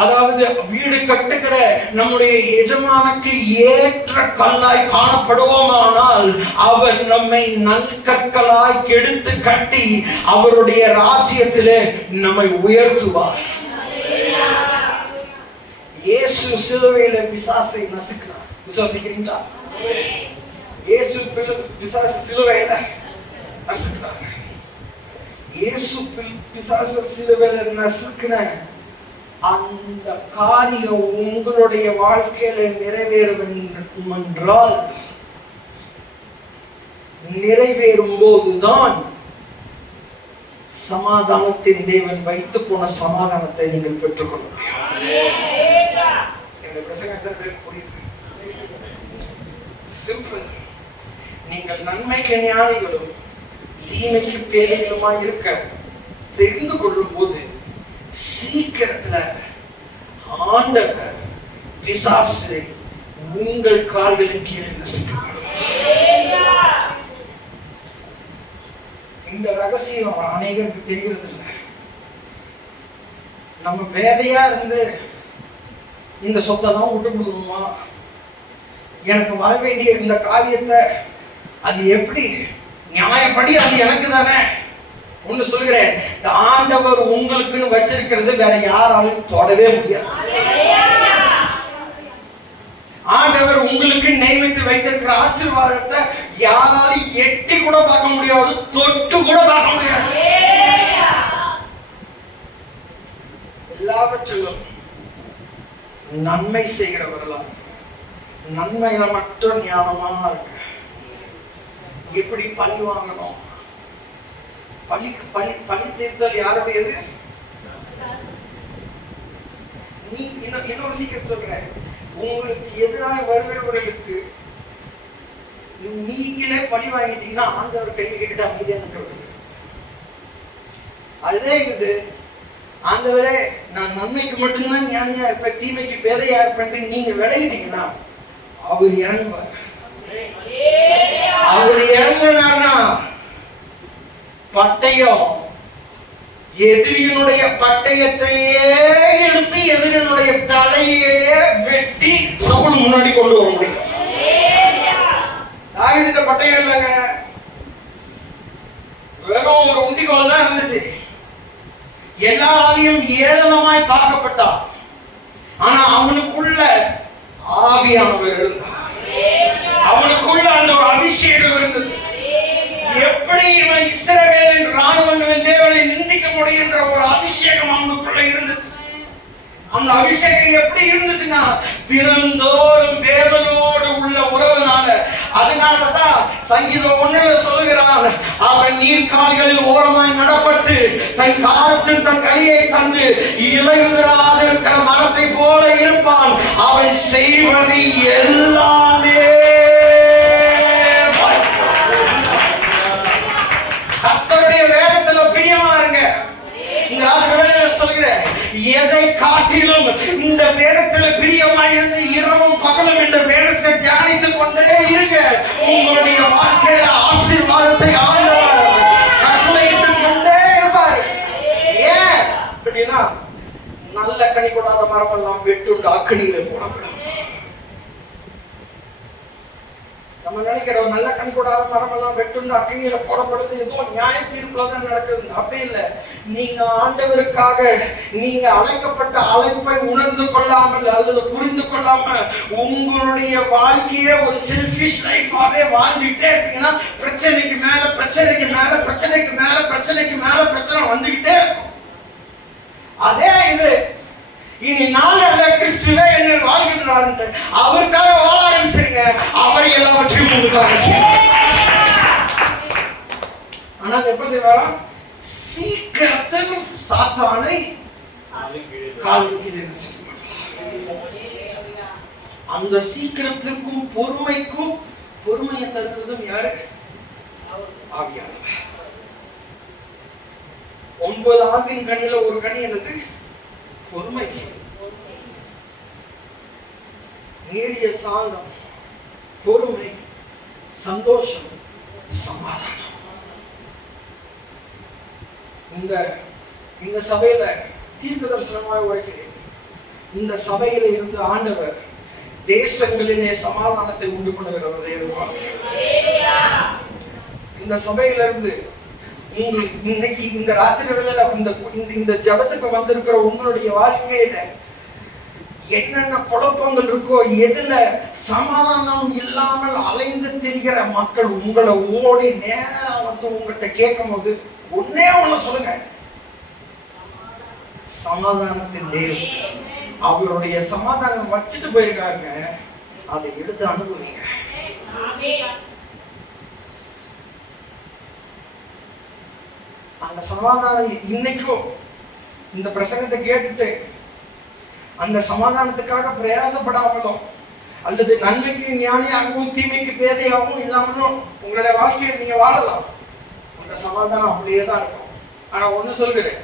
அதாவது வீடு கட்டுகிற நம்முடைய எஜமானுக்கு ஏற்ற கல்லாய் காணப்படுவோமானால் அவர் நம்மை நல்கற்களாய் கெடுத்து கட்டி அவருடைய ராஜ்யத்திலே நம்மை உயர்த்துவார். இயேசு சிலுவையில பிசாசை நசுக்கிறார். விசுவாசிக்கிறீங்களா? இயேசு பிசாசு சிலுவையில நசுக்கிறார். இயேசு பிசாசு சிலுவையில நசுக்கின அந்த காரியம் உங்களுடைய வாழ்க்கையில நிறைவேறும் என்றால், நிறைவேறும் போதுதான் சமாதானத்தின் தேவன் வைத்து போன சமாதானத்தை நீங்கள் பெற்றுக்கொள்ள முடியும். நீங்கள் நன்மைக்கு ஞானிகளும் தீமைக்கு பேதைகளுமாய் இருக்க தெரிந்து கொள்ளும் போது சீக்கிரத்துல ஆண்டவர் பிசாசை உங்கள் கால்களின் கீழே நசுக்குவார். இந்த ரகசியம் அநேகருக்கு தெரிகிறது இல்லை. நம்ம பேதையா இருந்து இந்த சொத்தை தான் விட்டு கொடுக்கணுமா, எனக்கு வர வேண்டிய இந்த காரியத்தை அது எப்படி நியாயப்படி அது எனக்கு தானே ஒண்ணு சொல்கிறேன். இந்த ஆண்டவர் உங்களுக்குன்னு வச்சிருக்கிறது வேற யாராலும் தொடவே முடியாது. ஆண்டவர் உங்களுக்கு நியமித்து வைத்திருக்கிற ஆசீர்வாதத்தை யாராலும் எட்டி கூட பார்க்க முடியாது, தொட்டு கூட பார்க்க முடியாது. எல்லாவற்றிலும் நன்மை செய்கிறவர்களா, நன்மையில மட்டும் ஞானமா இருக்கு. எப்படி பழி வாங்கணும், பழி தீர்த்தல் யாருடையது? நீ இன்னொரு சீக்கிரம் சொல்றேன், உங்களுக்கு எதிராக வருகிறவர்களுக்கு நீங்களே பழி வாங்கிட்டீங்கன்னா ஆண்டவர் கையை கேட்டுட்டு அமைதியா நின்றுவது. அதே இது ஆண்டவரே நான் நன்மைக்கு மட்டும்தான் ஞானியா இருப்பேன், தீமைக்கு பேதையா இருப்பேன் நீங்க விலகிட்டீங்கன்னா அவர் இறங்குவார். அவர் இறங்கினார்னா பட்டயம் எதிரியினுடைய பட்டயத்தையே எடுத்து எதிரினுடைய தலையே வெட்டி சவுல் முன்னாடி கொண்டு வர முடியும். தாவீதுட்ட பட்டயம் இல்லைங்க, வெறும் ஒரு உண்டிகோல் தான் இருந்துச்சு. எல்லாராலையும் ஏளனமாய் பார்க்கப்பட்டான். ஆனா அவனுக்குள்ள ஆவியானவர் இருந்தார், அவனுக்குள்ள அந்த ஒரு அபிஷேகம் இருந்தது. எப்படி இவன் இஸ்ரவேலின் ராணுவங்களின் தேவனை நிந்திக்க முடியும் என்ற ஒரு அபிஷேகம் அவனுக்குள்ள இருந்துச்சு. அந்த அபிஷேகம் எப்படி இருந்துச்சுன்னா தினந்தோறும் தேவனோடு உள்ள உறவுனால. அதனாலதான் சங்கீதம் 1 சொல்லுகிறான், அவன் நீர்க்கால்களில் ஓரமாய் நடப்பட்டு தன் காலத்தில் தன் களியை தந்து இலையுதிராதிருக்கிற மரத்தை போல இருப்பான். அவன் செய்வது எல்லாமே கர்த்தருடைய வேதத்துல பிரியமா இருங்க. இந்த வேளையில சொல்கிறேன், எதை காட்டிலும் இந்த வேதத்துல பிரியமா இருந்து இரவும் பகலும் இந்த வேதத்தை தியானித்துக் கொண்டே இருங்க. உங்களுடைய வாழ்க்கையில ஆசீர்வாதத்தை ஆண்டவர் கட்டளையிட்டுக் கொண்டே இருப்பார். ஏன் அப்படின்னா நல்ல கனி கொடாத மரம் எல்லாம் வெட்டுண்டு அக்கினியில போடப்படும். நம்ம நினைக்கிறோம் நல்ல கனி கொடாத மரம் எல்லாம் வெட்டுண்டு அக்கினியில போடப்படுது, ஏதோ நியாய தீர்ப்புல தான் நடக்குது. அப்படி இல்லை. நீங்க ஆண்டவருக்காக நீங்க அழைக்கப்பட்ட அழைப்பை உணர்ந்து கொள்ளாமல் அல்லது புரிந்து கொள்ளாமல் உங்களுடைய வாழ்க்கையை ஒரு செல்ஃபிஷ் லைஃபாவே வாழ்ந்துட்டே இருக்கீங்கன்னா பிரச்சனைக்கு மேல பிரச்சனைக்கு மேல பிரச்சனைக்கு மேல பிரச்சனைக்கு மேல பிரச்சனை வந்துகிட்டே இருக்கும். அதே இது இனி நான் அல்ல கிறிஸ்துவே என்னை வாழ்கின்றார் என்று அவருக்காக வாழ ஆரம்பிச்சிருங்க. அவர் எல்லாவற்றையும் உங்களுக்காக செய்வார். ஆனால் எப்ப செய்வாரா? சீக்கிரத்தில் சாத்தானை காலின் கீழே செய்வார். அந்த சீக்கிரத்திற்கும் பொறுமைக்கும் பொறுமையை தருவதும் யாரு? ஆவியானவர். 9 ஆவின் கனியில ஒரு கனி என்னது? பொறுமை, நீடிய சாந்தம், பொறுமை, சந்தோஷம், சமாதானம். இந்த சபையில தீர்க்க தரிசனமாய் உரைக்கிறேன். இந்த சபையில இருந்து ஆண்டவர் தேசங்களிலே சமாதானத்தை உண்டு பண்ணுகிறவர். இந்த சபையில இருந்து இன்னைக்கு இந்த ராத்திரி வேளையில இந்த ஜபத்துக்கு வந்திருக்கிற உங்களுடைய வாழ்க்கையில என்னென்ன குழப்பங்கள் இருக்கோ, எதுல சமாதானம் இல்லாமல் அலைந்து திரிகிற மக்கள் உங்களை ஓடி நேரம் வந்து உங்கள்கிட்ட கேட்கும் போது ஒன்னே ஒண்ணு சொல்லுங்க, சமாதானத்தின் தேவன் அவருடைய சமாதானம் வச்சுட்டு போயிருக்காங்க, அதை எடுத்து அனுபவிங்க. அந்த சமாதானம் இன்னைக்கும் இந்த பிரசங்கத்தை கேட்டுட்டு அந்த சமாதானத்துக்காக பிரயாசப்படாமலும் அல்லது நன்மைக்கு ஞானியாகவும் தீமைக்கு பேதையாகவும் இல்லாமலும் உங்களுடைய வாழ்க்கையை நீங்க வாழலாம். அந்த சமாதானம் அப்படியே தான் இருக்கும். ஆனா ஒண்ணு சொல்கிறேன்,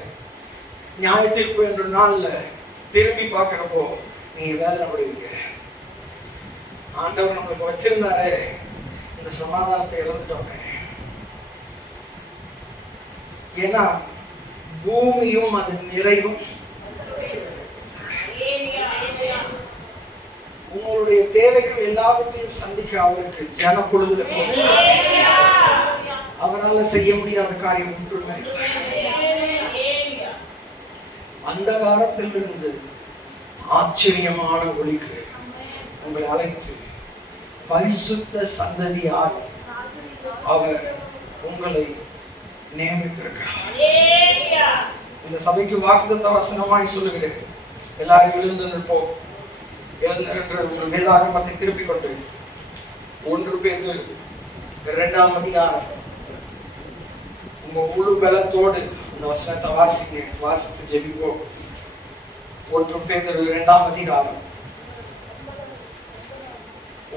நியாய தீர்ப்பு என்ற நாள்ல திரும்பி பார்க்கிறப்போ நீங்க வேதனைப்படுவீங்க. ஆண்டவர் நம்மளுக்கு வச்சிருந்தாரு, இந்த சமாதானத்தை இழந்துட்டோமே. ஏன்னா பூமியும் அது நிறைவும் உங்களுடைய தேவைகள் எல்லாவற்றையும் சந்திக்க அவருக்கு ஜன பொழுது அவரால் செய்ய முடியாத காரியம் ஒன்றுமே. அந்த காலத்திலிருந்து ஆச்சரியமான ஒளிக்கு உங்களை அழைத்து பரிசுத்த சந்ததியால் அவர் உங்களை நியமித்திருக்கிறார். இந்த சபைக்கு வாக்குத்தத்த வசனமாய் சொல்லுகிறேன். எல்லாரும் எழுந்து நிற்போம். எழுந்து உங்கள் வேதாகமத்தை திருப்பிக் கொண்டு 1 பேதுரு 2ஆம் அதிகாரம் உங்க முழு பலத்தோடு இந்த வசனத்தை வாசித்து ஜெபிப்போம். 1 பேதுரு 2ஆம் அதிகாரம்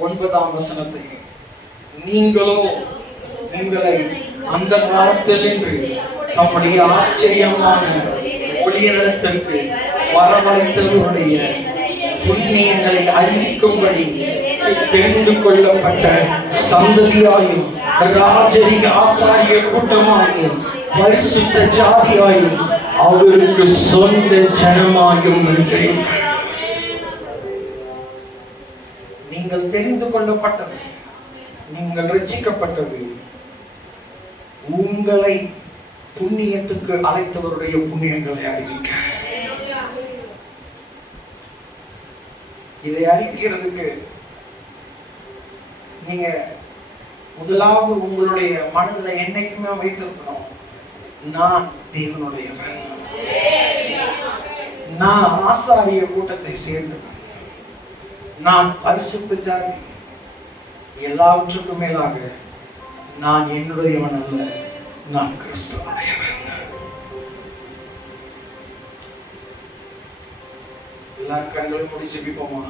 9ஆம் வசனத்தை, நீங்களோ உங்களை அந்த காலத்தில் நின்று தம்முடைய ஆச்சரியமான ஒளியிடத்திற்கு வரவழைத்தவருடைய புண்ணியங்களை அறிவிக்கும்படி தெரிந்து கொள்ளப்பட்ட சந்ததியாயும் ராஜரிக ஆசாரிய கூட்டமாயும் பரிசுத்த ஜாதியாயும் அவருக்கு சொந்த ஜனமாயும் இருக்கிறேன். நீங்கள் தெரிந்து கொள்ளப்பட்டது, நீங்கள் ரட்சிக்கப்பட்டது, உங்களை புண்ணியத்துக்கு அழைத்தவருடைய புண்ணியங்களை அறிவிக்க. இதை அறிவிக்கிறதுக்கு நீங்க முதலாவது உங்களுடைய மனதில் என்னைக்குமே வைத்திருக்கணும், நான் தேவனுடையவன், நான் ஆசாரிய கூட்டத்தை சேர்ந்தவன், நான் பரிசுத்த ஜாதி, எல்லாவற்றுக்கும் மேலாக நான் என்னுடையவன் அல்ல, நான் கிறிஸ்துவனுடையவன். எல்லா கண்களும் முடிச்சு ஜெபிப்போமா?